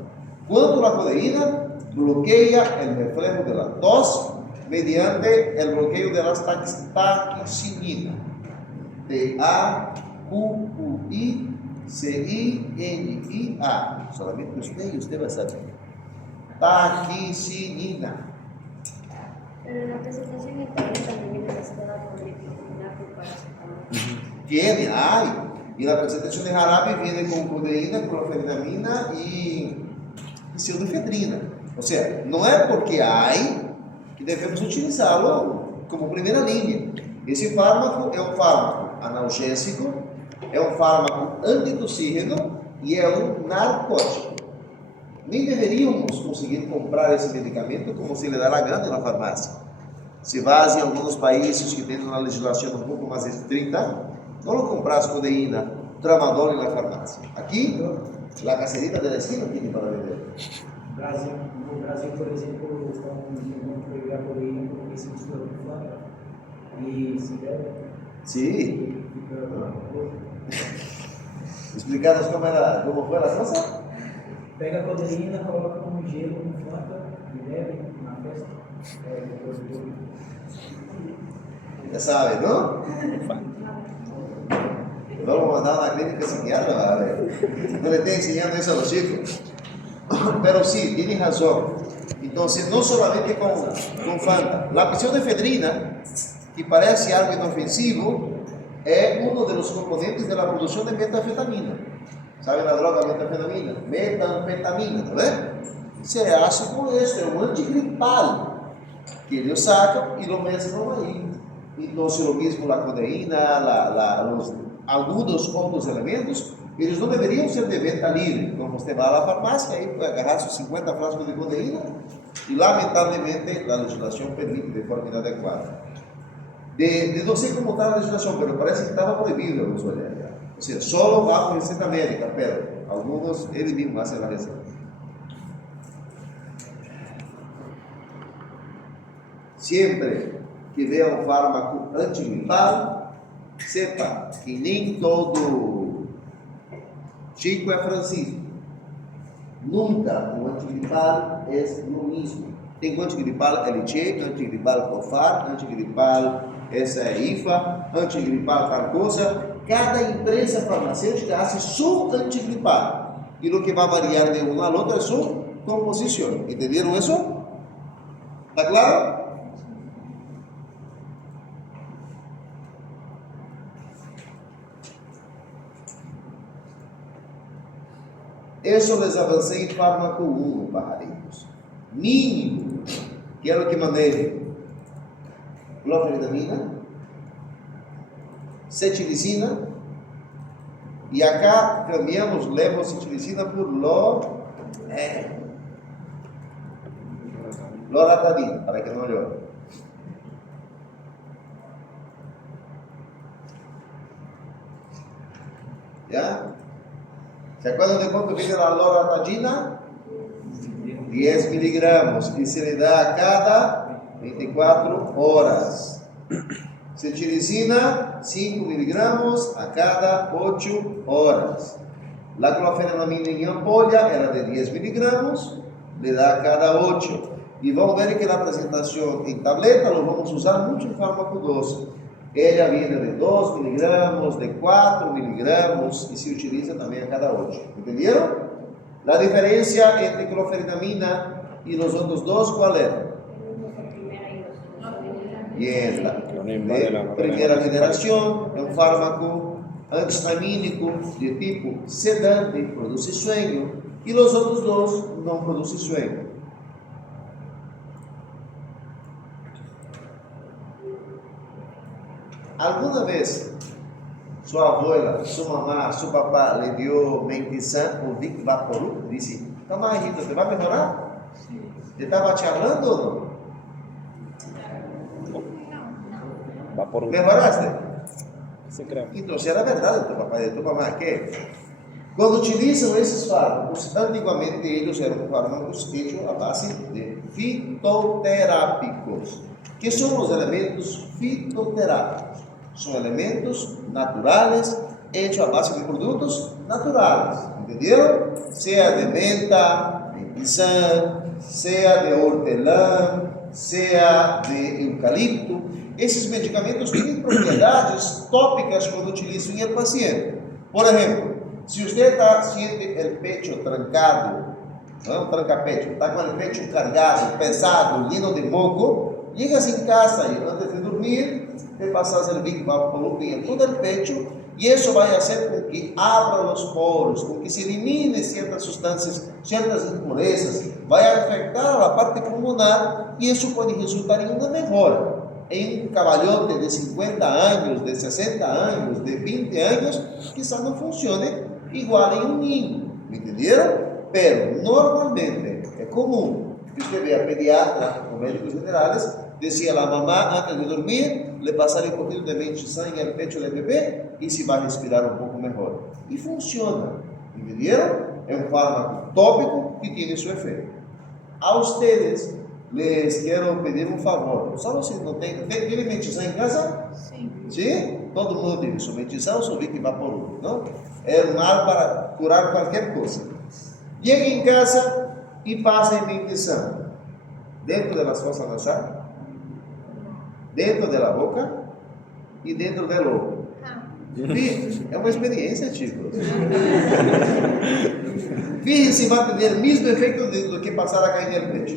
quanto la codeína bloquea el reflejo de la tos mediante el bloqueo de las taquicinina. T-A-Q-U-I-C-I-N-I-A. Solamente usted va a saber. Taquicinina. Pero en la presentación también viene mezclada con diclofenaco para Tiene, hay. Y la presentación de jarabe viene con codeína, clorfenamina y pseudoefedrina. O sea, no es porque hay que devemos utilizá-lo como primeira linha. Esse fármaco é um fármaco analgésico, é um fármaco antitussígeno e é um narcótico. ni deveríamos conseguir comprar esse medicamento como se lhe dá a gana na farmácia. Se vas em alguns países que têm uma legislação um pouco mais estrita, não lo compras codeína, tramadol na farmácia. Aqui, a caserita da esquina tem para vender. No Brasil, por exemplo, estão tentando proibir a codeína porque se mistura com fanta e se bebe. Sim. Explicadas como foi a coisa? Pega a codeína, coloca como gelo com fanta e bebe na festa. Depois do... Já sabe, não? Vamos mandar una clínica psiquiatra, a ver. No le estoy enseñando eso a los chicos. Pero sí, tienen razón. Entonces, no solamente con Fanta. La pseudoefedrina, que parece algo inofensivo, es uno de los componentes de la producción de metanfetamina. ¿Saben la droga metanfetamina? Metanfetamina, ¿no ves? Se hace con eso, es un antigripal que ellos sacan y lo mezclan ahí. Entonces, lo mismo la codeína, los algunos otros elementos, eles não deveriam ser de venda livre. Então você vai à farmácia e vai agarrar seus 50 frascos de codeína e, lamentavelmente, a legislação permite de forma inadequada. Não sei como está a legislação, mas parece que estava proibido o uso dela. Ou seja, só bajo receita médica, pero alguns eles mesmos fazem a receita. Sempre que vê um fármaco antigripal, sepa que nem todo Chico é Francisco. Nunca um antigripal é o mesmo. Tem antigripal LG, antigripal COFAR, antigripal IFA, antigripal Carcosa. Cada empresa farmacêutica hace su antigripal. E o que vai variar de uma a outra é sua composição. Entenderam isso? Está claro? Eso les avancei em fármaco 1, pajaritos. Mínimo, quero que maneje clofenidamina, cetirizina, e acá cambiamos levocetirizina por loratadina, para que não llore. ¿Ya? ¿Se acuerdan de cuánto viene la loratadina? 10 miligramos y se le da a cada 24 horas. Cetirizina, 5 miligramos a cada 8 horas. La clofenamina en ampolla era de 10 miligramos, le da a cada 8. Y vamos a ver que la presentación en tableta lo vamos a usar mucho en fármaco 2. Ella viene de 2 miligramos, de 4 miligramos y se utiliza también a cada 8. ¿Entendieron? La diferencia entre clofenamina y los otros dos, ¿cuál era? Bien, de primera generación, es un fármaco antihistamínico de tipo sedante, produce sueño, y los otros dos no producen sueño. ¿Alguna vez su abuela, su mamá, su papá le dio Mentizan o Vic Vaporub? Dice, calma aí, ¿te va a mejorar? ¿Te estaba charlando o no? Vaporub. ¿Mejoraste? Sí, creo. Entonces era verdad de tu papá y de tu mamá que cuando utilizan esos fármacos, antiguamente ellos eran fármacos hechos a base de fitoterápicos. ¿Qué son los elementos fitoterápicos? Son elementos naturales hechos a base de productos naturales. ¿Entendieron? Sea de menta, de pisán, sea de hortelã, sea de eucalipto. Esses medicamentos tienen propiedades tópicas cuando utilizan en el paciente. Por ejemplo, si usted siente el pecho trancado, ¿no? Trancapecho, está con el pecho cargado, pesado, lleno de moco, llegas en casa y antes de dormir, te pasas el Big Vaporub en todo el pecho y eso va a hacer con que abra los poros, con que se elimine ciertas sustancias, ciertas impurezas, va a afectar a la parte pulmonar y eso puede resultar en una mejora. En un caballote de 50 años, de 60 años, de 20 años, quizás no funcione igual en un niño. ¿Me entendieron? pero normalmente es común que usted vea pediatras o médicos generales decía a la mamá antes de dormir, le pasar un poquito de mentizan en el pecho del bebé y se va a respirar un poco mejor. Y funciona, ¿entendieron? Es un fármaco tópico que tiene su efecto. A ustedes les quiero pedir un favor. ¿Saben si no tienen mentizan en casa? Sí. ¿Sí? Todo mundo tiene su mentizan, su Vic Vaporub, ¿no? Es mal para curar cualquier cosa. Llega en casa y pasa en mentizan dentro de las fosas nasales, dentro de la boca y dentro del ojo. Sí, es una experiencia, chicos. Fíjense si va a tener el mismo efecto de lo que pasar acá en el pecho.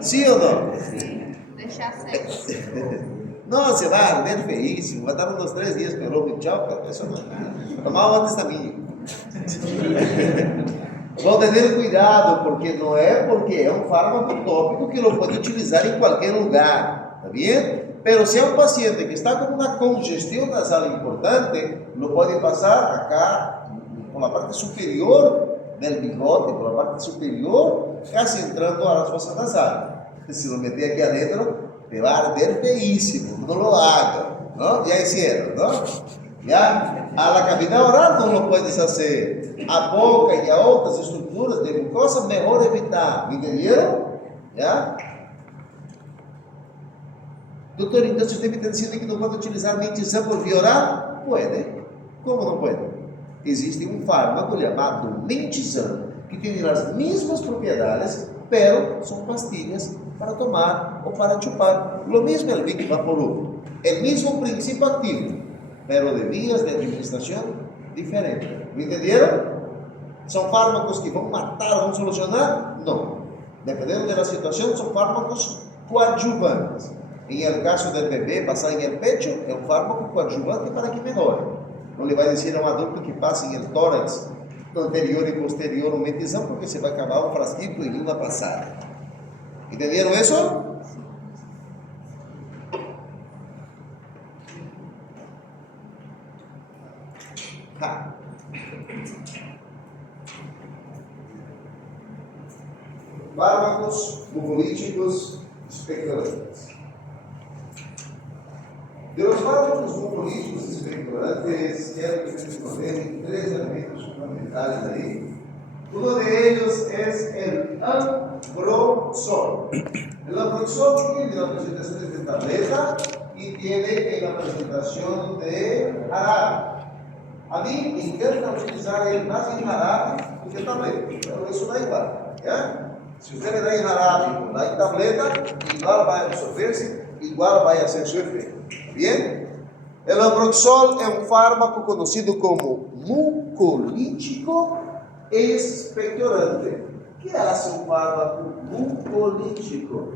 ¿Sí o no? Sí. Deixar seco. No, se va a arder feísimo, va a dar unos 3 días con el ojo hinchado, eso no. Tomaba un antihistamínico. Vão ter cuidado, porque não é porque é um fármaco tópico que lo pode utilizar em qualquer lugar, ¿está bien? Pero si é um paciente que está com uma congestão nasal importante, lo pode passar acá, por la parte superior del bigote, por la parte superior, casi entrando a las fosas nasales. Si lo meter aquí adentro, te va a arder feísimo, no lo haga, ¿no? Ya hicieron, ¿no? Ya, a la cavidad oral no lo puedes hacer, a boca y a otras estructuras de mucosa, mejor evitar, ¿me entendieron? ¿Ya? Doutor, então você está me dizendo que não pode utilizar mentizan por via oral? Pode. Como não pode? Existe um fármaco chamado mentizan, que tem as mesmas propriedades, pero são pastilhas para tomar ou para chupar. Lo mismo el Vic Vaporub. El mismo princípio activo, pero de vías de administración diferentes. ¿Me entendieron? ¿Son fármacos que van a matar o van a solucionar? No. Dependiendo de la situación, son fármacos coadjuvantes. En el caso del bebé, pasar en el pecho, es un fármaco coadjuvante para que mejore. No le va a decir a un adulto que pase en el tórax anterior y posterior un mentizan, porque se va a acabar un frasquito y una pasada. ¿Entendieron eso? Fármacos mucolíticos expectorantes. De los fármacos mucolíticos expectorantes, quiero que ustedes conozcan 3 elementos fundamentales ahí. Uno de ellos es el Ambroxol. El Ambroxol tiene la presentación de tableta y tiene la presentación de jarabe. A mí me encanta utilizar el más en jarabe que tableta, pero eso da igual, ¿ya? Si usted le da en jarabe, da en tableta, igual va a absorberse, igual va a hacer su efecto. ¿Bien? El Ambroxol es un fármaco conocido como mucolítico expectorante. ¿Qué hace un fármaco mucolítico?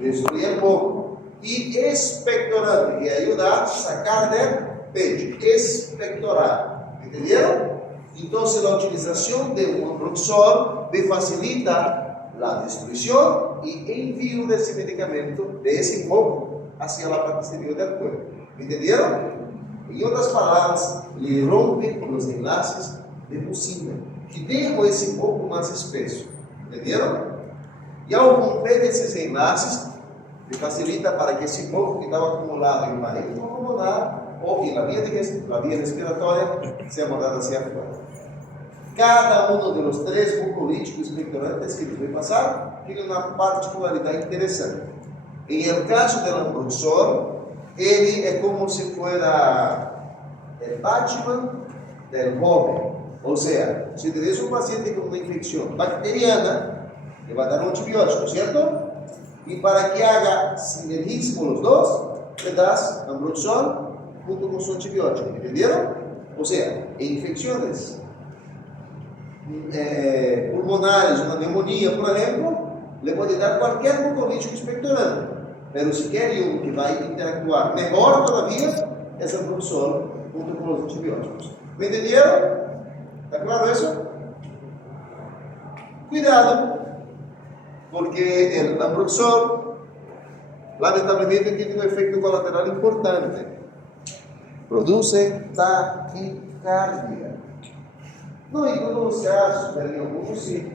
Destruye poco. Y expectorante, que ayuda a sacar del pecho. Expectorar. ¿Entendieron? Entonces la utilización de un Ambroxol facilita la destrucción y envío de ese medicamento, de ese moco, hacia la parte exterior del cuerpo. ¿Entendieron? En otras palabras, le rompe los enlaces de mucina, que dejan ese moco más espeso. ¿Entendieron? Y al romper esos enlaces, le facilita para que ese moco que estaba acumulado en la región pulmonar o en la vía respiratoria sea mandado hacia afuera. Cada uno de los 3 mucolíticos expectorantes que les voy a pasar tiene una particularidad interesante. En el caso del Ambroxol, él es como si fuera el Batman del joven. O sea, si tienes un paciente con una infección bacteriana, le va a dar un antibiótico, ¿cierto? Y para que haga sinergismo los dos, le das Ambroxol junto con su antibiótico. ¿Entendieron? O sea, en infecciones pulmonares, una neumonía, por ejemplo, le puede dar cualquier mucolítico expectorante. Pero si quiere uno que va a interactuar mejor todavía, es Ambroxol junto con los antibióticos. ¿Me entendieron? ¿Está claro eso? Cuidado, porque el Ambroxol lamentablemente tiene un efecto colateral importante. Produce taquicardia. No, em todos os casos, em alguns sim.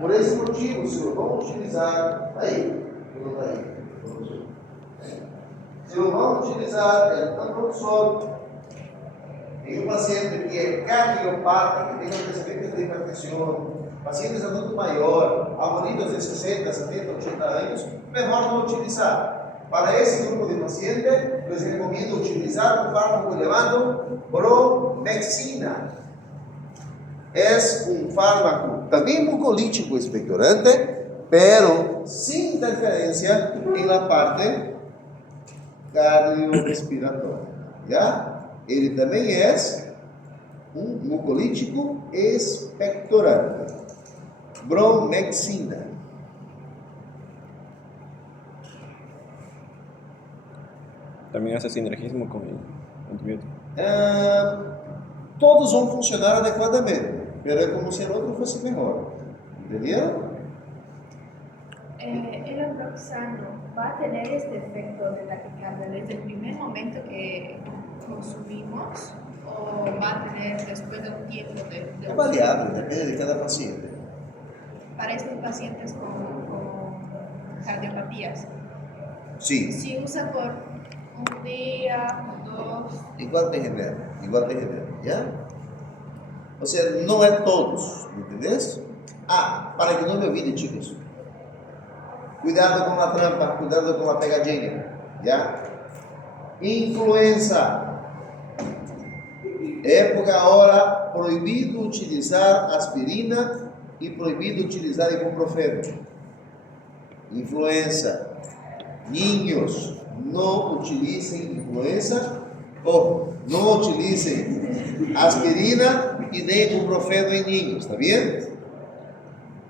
Por esse motivo, se lo vamos utilizar, aí, não está aí. Se lo vamos utilizar, não só em um paciente que é cardiopata, que tem antecedentes de hipertensão, pacientes adultos maiores, abolidos de 60, 70, 80 anos, melhor não utilizar. Para esse grupo de pacientes, les recomendo utilizar um fármaco llamado bromexina. É um fármaco também mucolítico expectorante, pero sin interferencia en la parte cardiorrespiratória. ¿Ya? Ele também é um mucolítico expectorante. Bromexina. También hace sinergismo con el antibiótico. Todos vão funcionar adequadamente, pero é como se o outro fosse melhor. Entenderam? ¿El ambroxano va a tener este efecto de la taquicardia desde el primer momento que consumimos o va a tener después de un tiempo de É uso? variável, depende de cada paciente. Para estos pacientes con cardiopatías? Sim. Si usa por un día, 2, Igual te genera, ¿ya? O sea, no es todos, ¿me entendés? Para que no me olvide, chicos. Cuidado con la trampa, cuidado con la pegadinha, ¿ya? Influenza. Época ahora, proibido utilizar aspirina y proibido utilizar ibuprofeno. Influenza. Niños, no utilicen influenza o no utilicen aspirina y de ibuprofeno en niños, ¿está bien?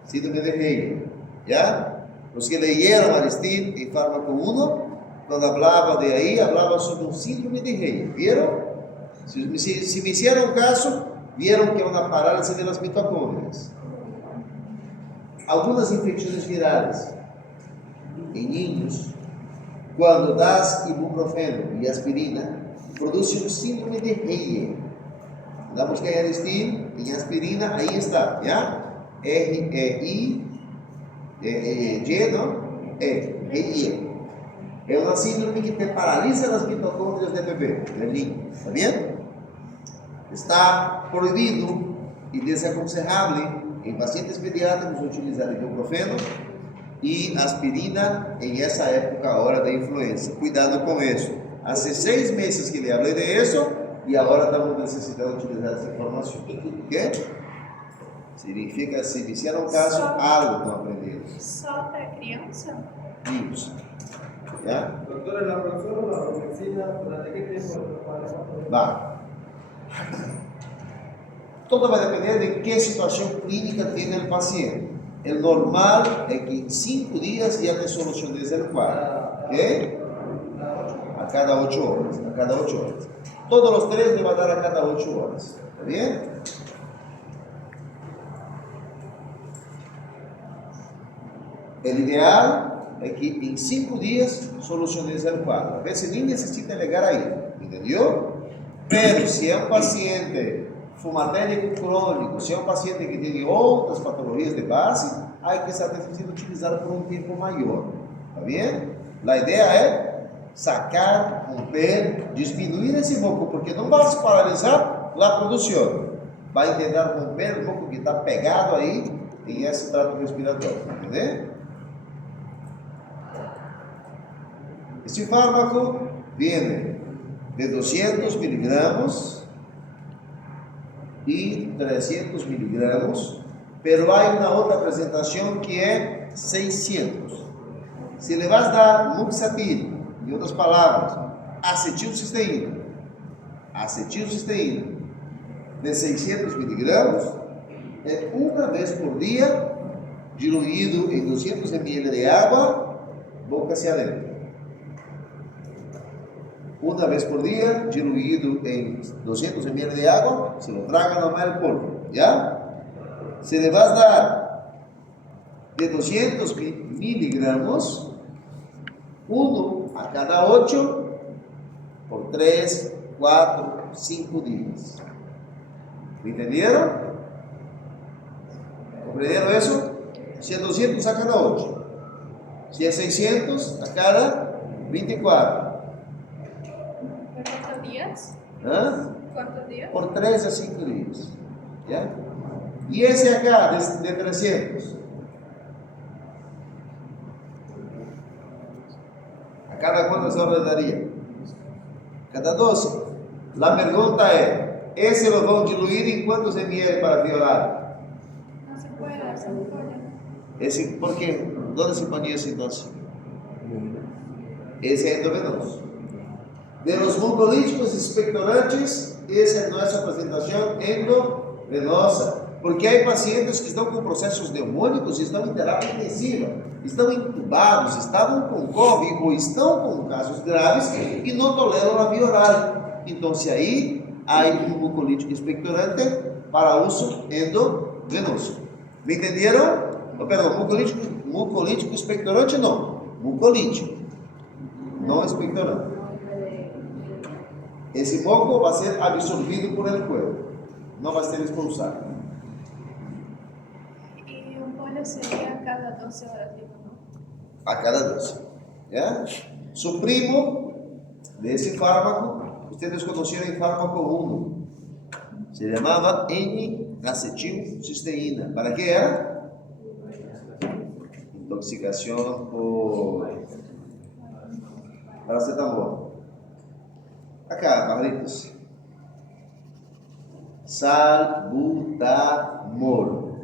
Síndrome de Rey, ¿ya? Los que leyeron Aristide en Fármaco 1, cuando hablaba de ahí, hablaba sobre un síndrome de Rey, ¿vieron? Si me hicieron caso, vieron que es una parálisis de las mitocondrias. Algunas infecciones virales en niños, quando das ibuprofeno e aspirina, produz um síndrome de Reye. Damos que Aristide em aspirina, aí está, já? R-E-I-G, não? Reye. É uma síndrome que te paralisa as mitocôndrias do bebê, do niño, está bem? Está proibido e desaconselhável em pacientes pediátricos utilizar ibuprofeno e aspirina em essa época agora da influenza. Cuidado com isso. Há 6 meses que lhe falei de isso e agora estamos necessitando utilizar essa informação. Ok? Significa, se iniciar um caso, algo estão aprendendo. ¿Só para criança? Niños. ¿Ya? Doctora, la profesora, la bromexina, ¿durante qué tiempo Va. Todo vai depender de que situação clínica tem o paciente. O normal é que em 5 dias já te soluciones o quadro. Ok? A cada 8 horas. A cada 8 horas. Todos os 3 le va a dar a cada 8 horas. ¿Está bien? O ideal é que em 5 dias soluciones o quadro. A veces nem necessita chegar aí. Entendeu? Pero se é um paciente fumatérico crônico, se é um paciente que tem outras patologias de base, aí que está necessitando utilizar por um tempo maior. Está bem? A ideia é sacar, romper, diminuir esse moco, porque não vai paralisar a produção. Vai tentar romper o moco que está pegado aí em esse trato respiratório. Entendeu? Esse fármaco vem de 200 miligramos e 300 miligramos, pero há uma outra apresentação que é 600. Se le vas dar muxatil, em outras palavras, acetilcisteína de 600 miligramos, é uma vez por dia, diluído em 200 ml de água, boca hacia adentro. Uma vez por dia, diluído em 200 ml de água, se lo traga normal el polvo, ¿ya? Se le vas a dar de 200 miligramos, 1 a cada 8, por 3, 4, 5 días. ¿Me entendieron? ¿Comprendieron eso? Si es 200 a cada 8. Si es 600 a cada 24. ¿Por cuántos días? ¿Ah? ¿Cuántos días? Por 3 a 5 días. ¿Ya? Y ese acá de 300. ¿A cada cuántas horas daría? Cada 12. La pregunta es, ¿ese lo van a diluir en cuántos ml para violar? No se puede, se puede. Ese, ¿por qué? ¿Dónde se ponía ese entonces? Ese es endovenoso. De los mucolíticos expectorantes, esa es nuestra presentación endovenosa. Porque hay pacientes que están con procesos neumónicos y están en terapia intensiva, estão intubados, estavam com COVID ou estão com casos graves e não toleram a via oral. Então, se aí há um mucolítico expectorante para uso endovenoso. Me entenderam? Oh, perdão, mucolítico expectorante não, mucolítico, não expectorante. Esse moco vai ser absorvido por el cuerpo, não vai ser expulsado. Y un polio sería cada 12 horas, digo, ¿no? A cada 12. ¿Ya? Su primo de ese fármaco, ustedes conocieron el fármaco 1, se llamaba N-acetilcisteína. ¿Para qué era? Intoxicación por paracetamol. Acá, pajaritos. Salbutamol.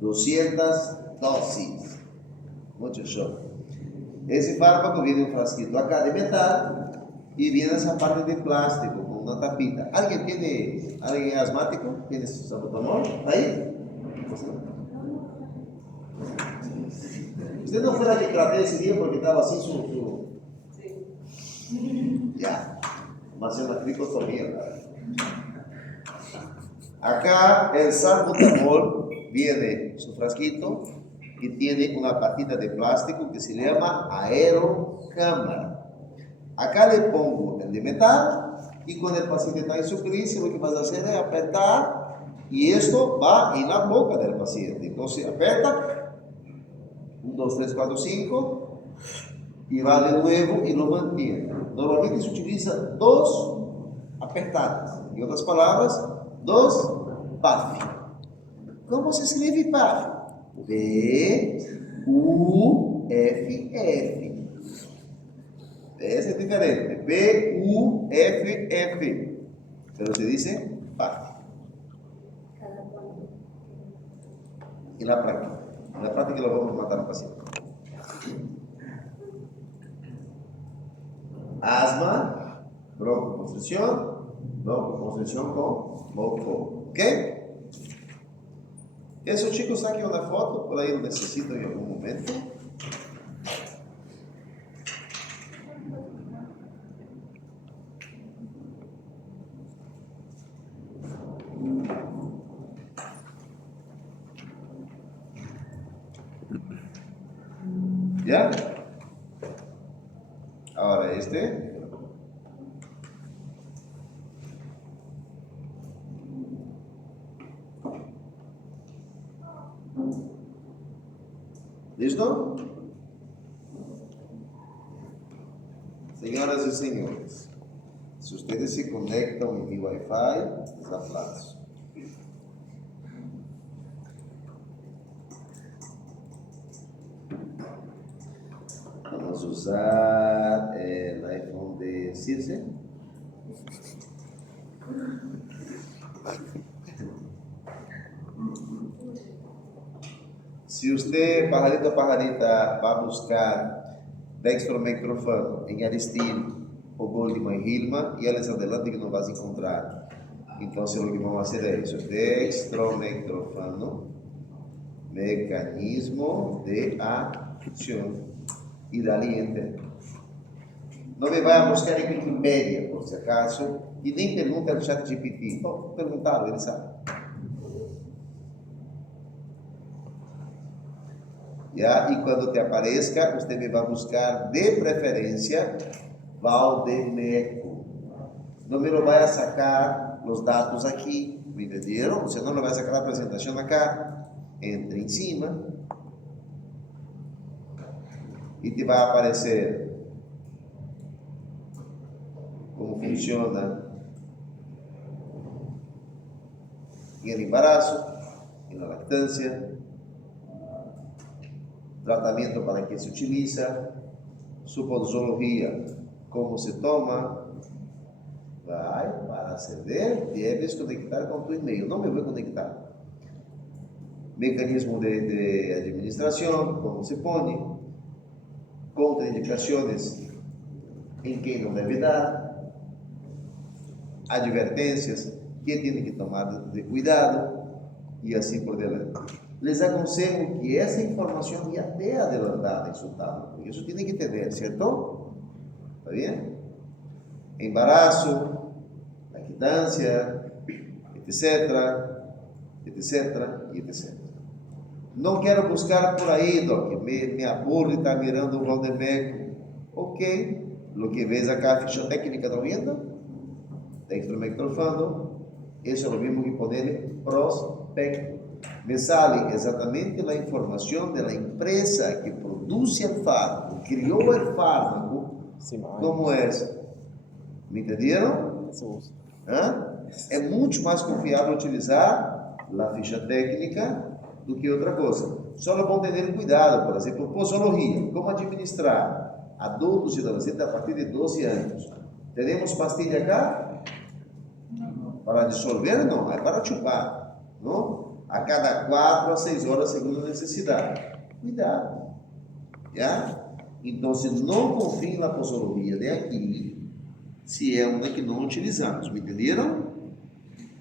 200 dosis. Mucho show. Ese fármaco viene en un frasquito acá de metal y viene esa parte de plástico con una tapita. ¿Alguien es asmático? ¿Tiene salbutamol? ¿Ahí? Usted no fue la que traté ese día porque estaba así su... Ya. Va a ser una tricostomía. Acá el salbutamol viene su frasquito y tiene una patita de plástico que se llama aerocámara. Acá le pongo el de metal y cuando el paciente está en su crisis lo que vas a hacer es apretar y esto va en la boca del paciente. Entonces aprieta 1, 2, 3, 4, 5 y va de nuevo y lo mantiene. Normalmente se utiliza 2 apretadas. En otras palabras, 2 PAF. ¿Cómo se escribe PAF? P-U-F-F. Ese es diferente. P-U-F-F. Pero se dice PAF. En la práctica. En la práctica lo vamos a matar al paciente. Asma, broncoconstricción con moco. ¿Ok? Esos chicos saquen una foto, por ahí lo necesito en algún momento. ¿Ya? Ahora este. ¿Listo? Señoras y señores, si ustedes se conectan en mi Wi-Fi, les aplauso. Vamos a usar el iPhone de Circe. Si usted, pajarito pajarita, va a buscar dextromectrofano en Aristil o Goldman y Hillman, y les adelante que no vas a encontrar. Entonces lo que vamos a hacer es eso, dextromectrofano, mecanismo de acción, y dale enter. No me vaya a buscar en Wikipedia, por si acaso, y nem pergunta al chat GPT. No, perguntarlo, ele sabe. ¿Ya? Y cuando te aparezca, usted me va a buscar de preferencia Valdemeco. No me lo vaya a sacar los datos aquí, ¿me entendieron? O sea, no le va a sacar la presentación acá. entre em cima e te vai aparecer como funciona em el embarazo, em la lactância, tratamento para que se utiliza, su posologia, como se toma. Vai, para aceder, debes conectar com tu e-mail. Não me vou conectar. Mecanismo de administração, como se põe, contraindicações em quem não deve dar, advertências que tem que tomar de cuidado e assim por diante. Les aconselho que essa informação já tenha adelantada em seu tablet, porque isso tem que ter, certo? Está bem? Embaraço, lactância, etc, etc, etc. Não quero buscar por aí, Doc, me aburre estar mirando o Valdemeco. Ok, lo que ves acá, ficha técnica, ¿está viendo? Dextromectrofano, eso es lo mismo que ponerle prospecto. Me sale exatamente la información de la empresa que produce el fármaco, crió el fármaco, Sim, mas como es. Me entenderam? isso usa. É muito mais confiável utilizar a ficha técnica do que outra coisa. Só é bom ter cuidado, por exemplo, posologia. Como administrar adultos e adolescentes a partir de 12 anos? Teremos pastilha acá? Para dissolver? Não, é para chupar. Não? A cada 4 a 6 horas, segundo a necessidade. Cuidado. Já? Então, se não confie na posologia de aqui, se é uma que não utilizamos. Me entenderam?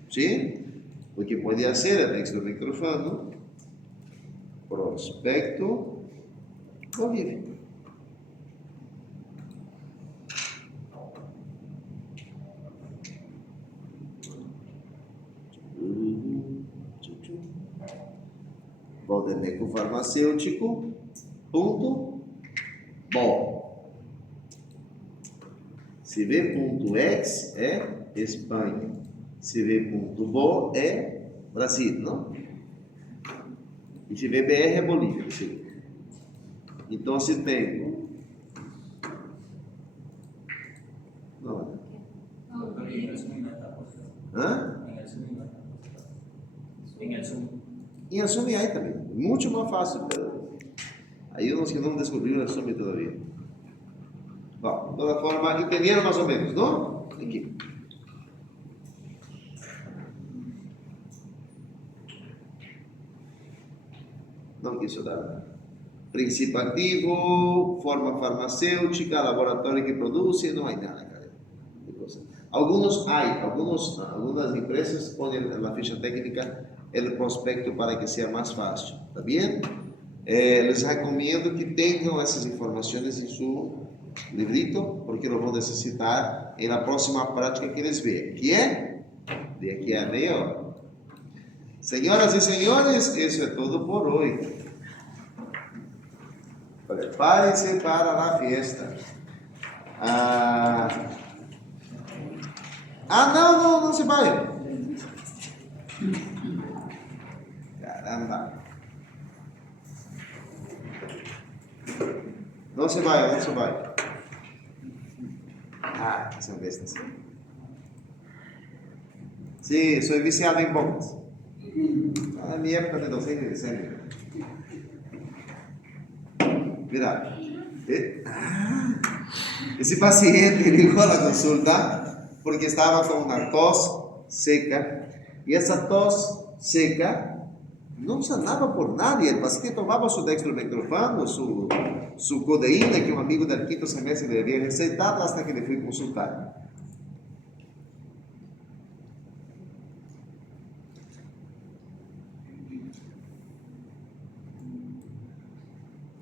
Sim? Porque pode ser dextromicrofano, prospecto, Bolívia. Valdemeco farmacêutico, ponto, bom. Se vê ponto X é Espanha. Se vê ponto bo é Brasil, não? E se vê BR é Bolívia. Então se tem. Não. Hã? Em Assumi aí também. Muito mais fácil. Aí os que não descobriram Assumi todavia. Bom, de toda forma, entenderam mais ou menos, não? Aqui. Não quis dar. Princípio ativo, forma farmacêutica, laboratório que produz, não há nada, cara. Algumas empresas põem na ficha técnica o prospecto para que seja mais fácil, tá bem? Les recomendo que tenham essas informações em seu livrito, porque lo vão necessitar na próxima prática que eles veem, que é de aqui a meia hora. Senhoras e senhores, isso é tudo por hoje. Preparem-se para a festa. Não se vai. Caramba. Não se vai. São bestas. Sí, soy viciado en bombas. A minha época de docente de diciembre. Mira, esse paciente ligou à consulta porque estava com uma tos seca e essa tos seca não sanava por nada e o paciente tomava su dextromectrofano, su codeína que um amigo do quinto semestre lhe havia receitado hasta que ele foi consultar.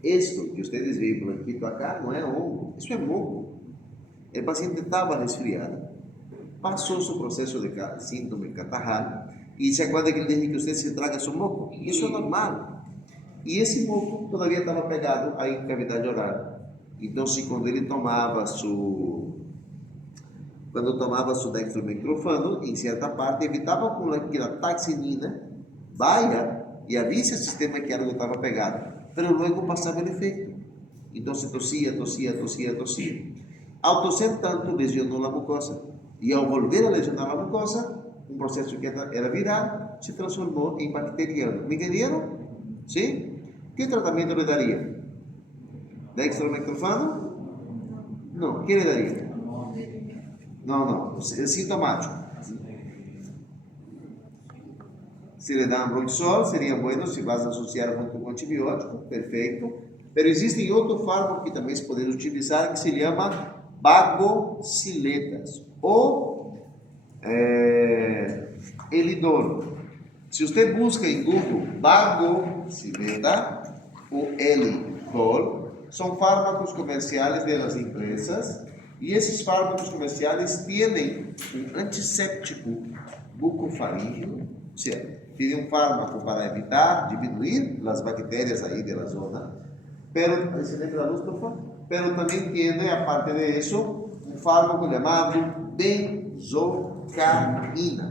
Esto que ustedes veem blanquito acá não é hongo, isso é moco. O paciente estava resfriado, passou seu processo de síndrome catarral e se acuerda que ele disse que você se traga seu moco. Isso é normal. E esse moco todavia estava pegado à cavidade oral. Então, se quando ele tomava su dextromicrofano, em certa parte evitava com aquela taxinina, vaya y avise al sistema que algo estaba pegado, pero luego pasaba el efecto. Entonces tosía. Al toser tanto, lesionó la mucosa, y al volver a lesionar la mucosa, un proceso que era viral se transformó en bacteriano. ¿Me entendieron? ¿Sí? ¿Qué tratamiento le daría? ¿Dextromethorfano? No. ¿Qué le daría? No, es sintomático. Si le dan Roxol, sería bueno si vas a asociar junto con antibiótico, perfecto. Pero existe otro fármaco que también se puede utilizar que se llama bagoxiletas o elidol. Si usted busca en Google bagocileta o elidol, son fármacos comerciales de las empresas y esos fármacos comerciales tienen un antiséptico bucofaríngeo, o sea, tiene un fármaco para evitar, disminuir las bacterias ahí de la zona, pero, ¿se lembra la luz, por favor? Pero también tiene, aparte de eso, un fármaco llamado benzocaína.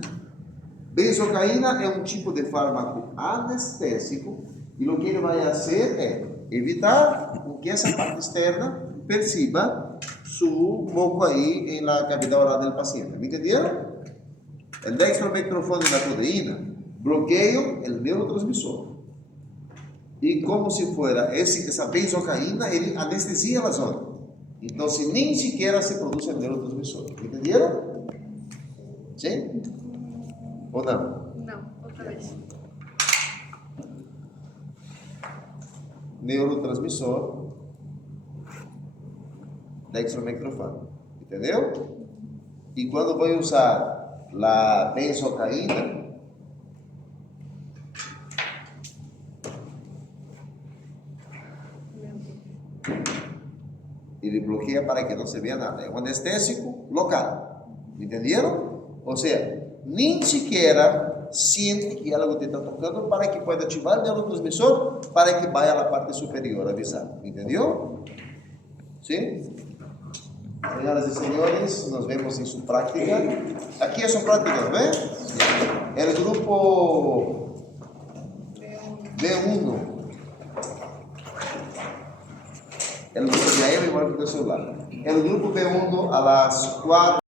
Benzocaína es un tipo de fármaco anestésico y lo que ele vai hacer es evitar que esa parte externa perciba su moco ahí en la cavidad oral del paciente. ¿Me entendieron? El dextromethorfano y la codeína bloquean el neurotransmisor. Y como si fuera esa benzocaína, ele anestesia la zona. Entonces ni siquiera se produce el neurotransmisor. ¿Me entendieron? ¿Sí? ¿O no? No, otra vez. Neurotransmisor, dextromethorfano. ¿Entendeu? Y cuando voy a usar la benzocaína, ele bloqueia para que não se vea nada. É um anestésico local. ¿Entendieron? O sea, ni siquiera siente que algo te está tocando para que pueda ativar el neurotransmisor para que vaya a la parte superior avisar. ¿Entendió? ¿Sí? Señoras y señores, nos vemos en su práctica. Aquí es su práctica, ¿ven? El grupo B1. El grupo de ahí, igual que el celular. El grupo B1 a las 4.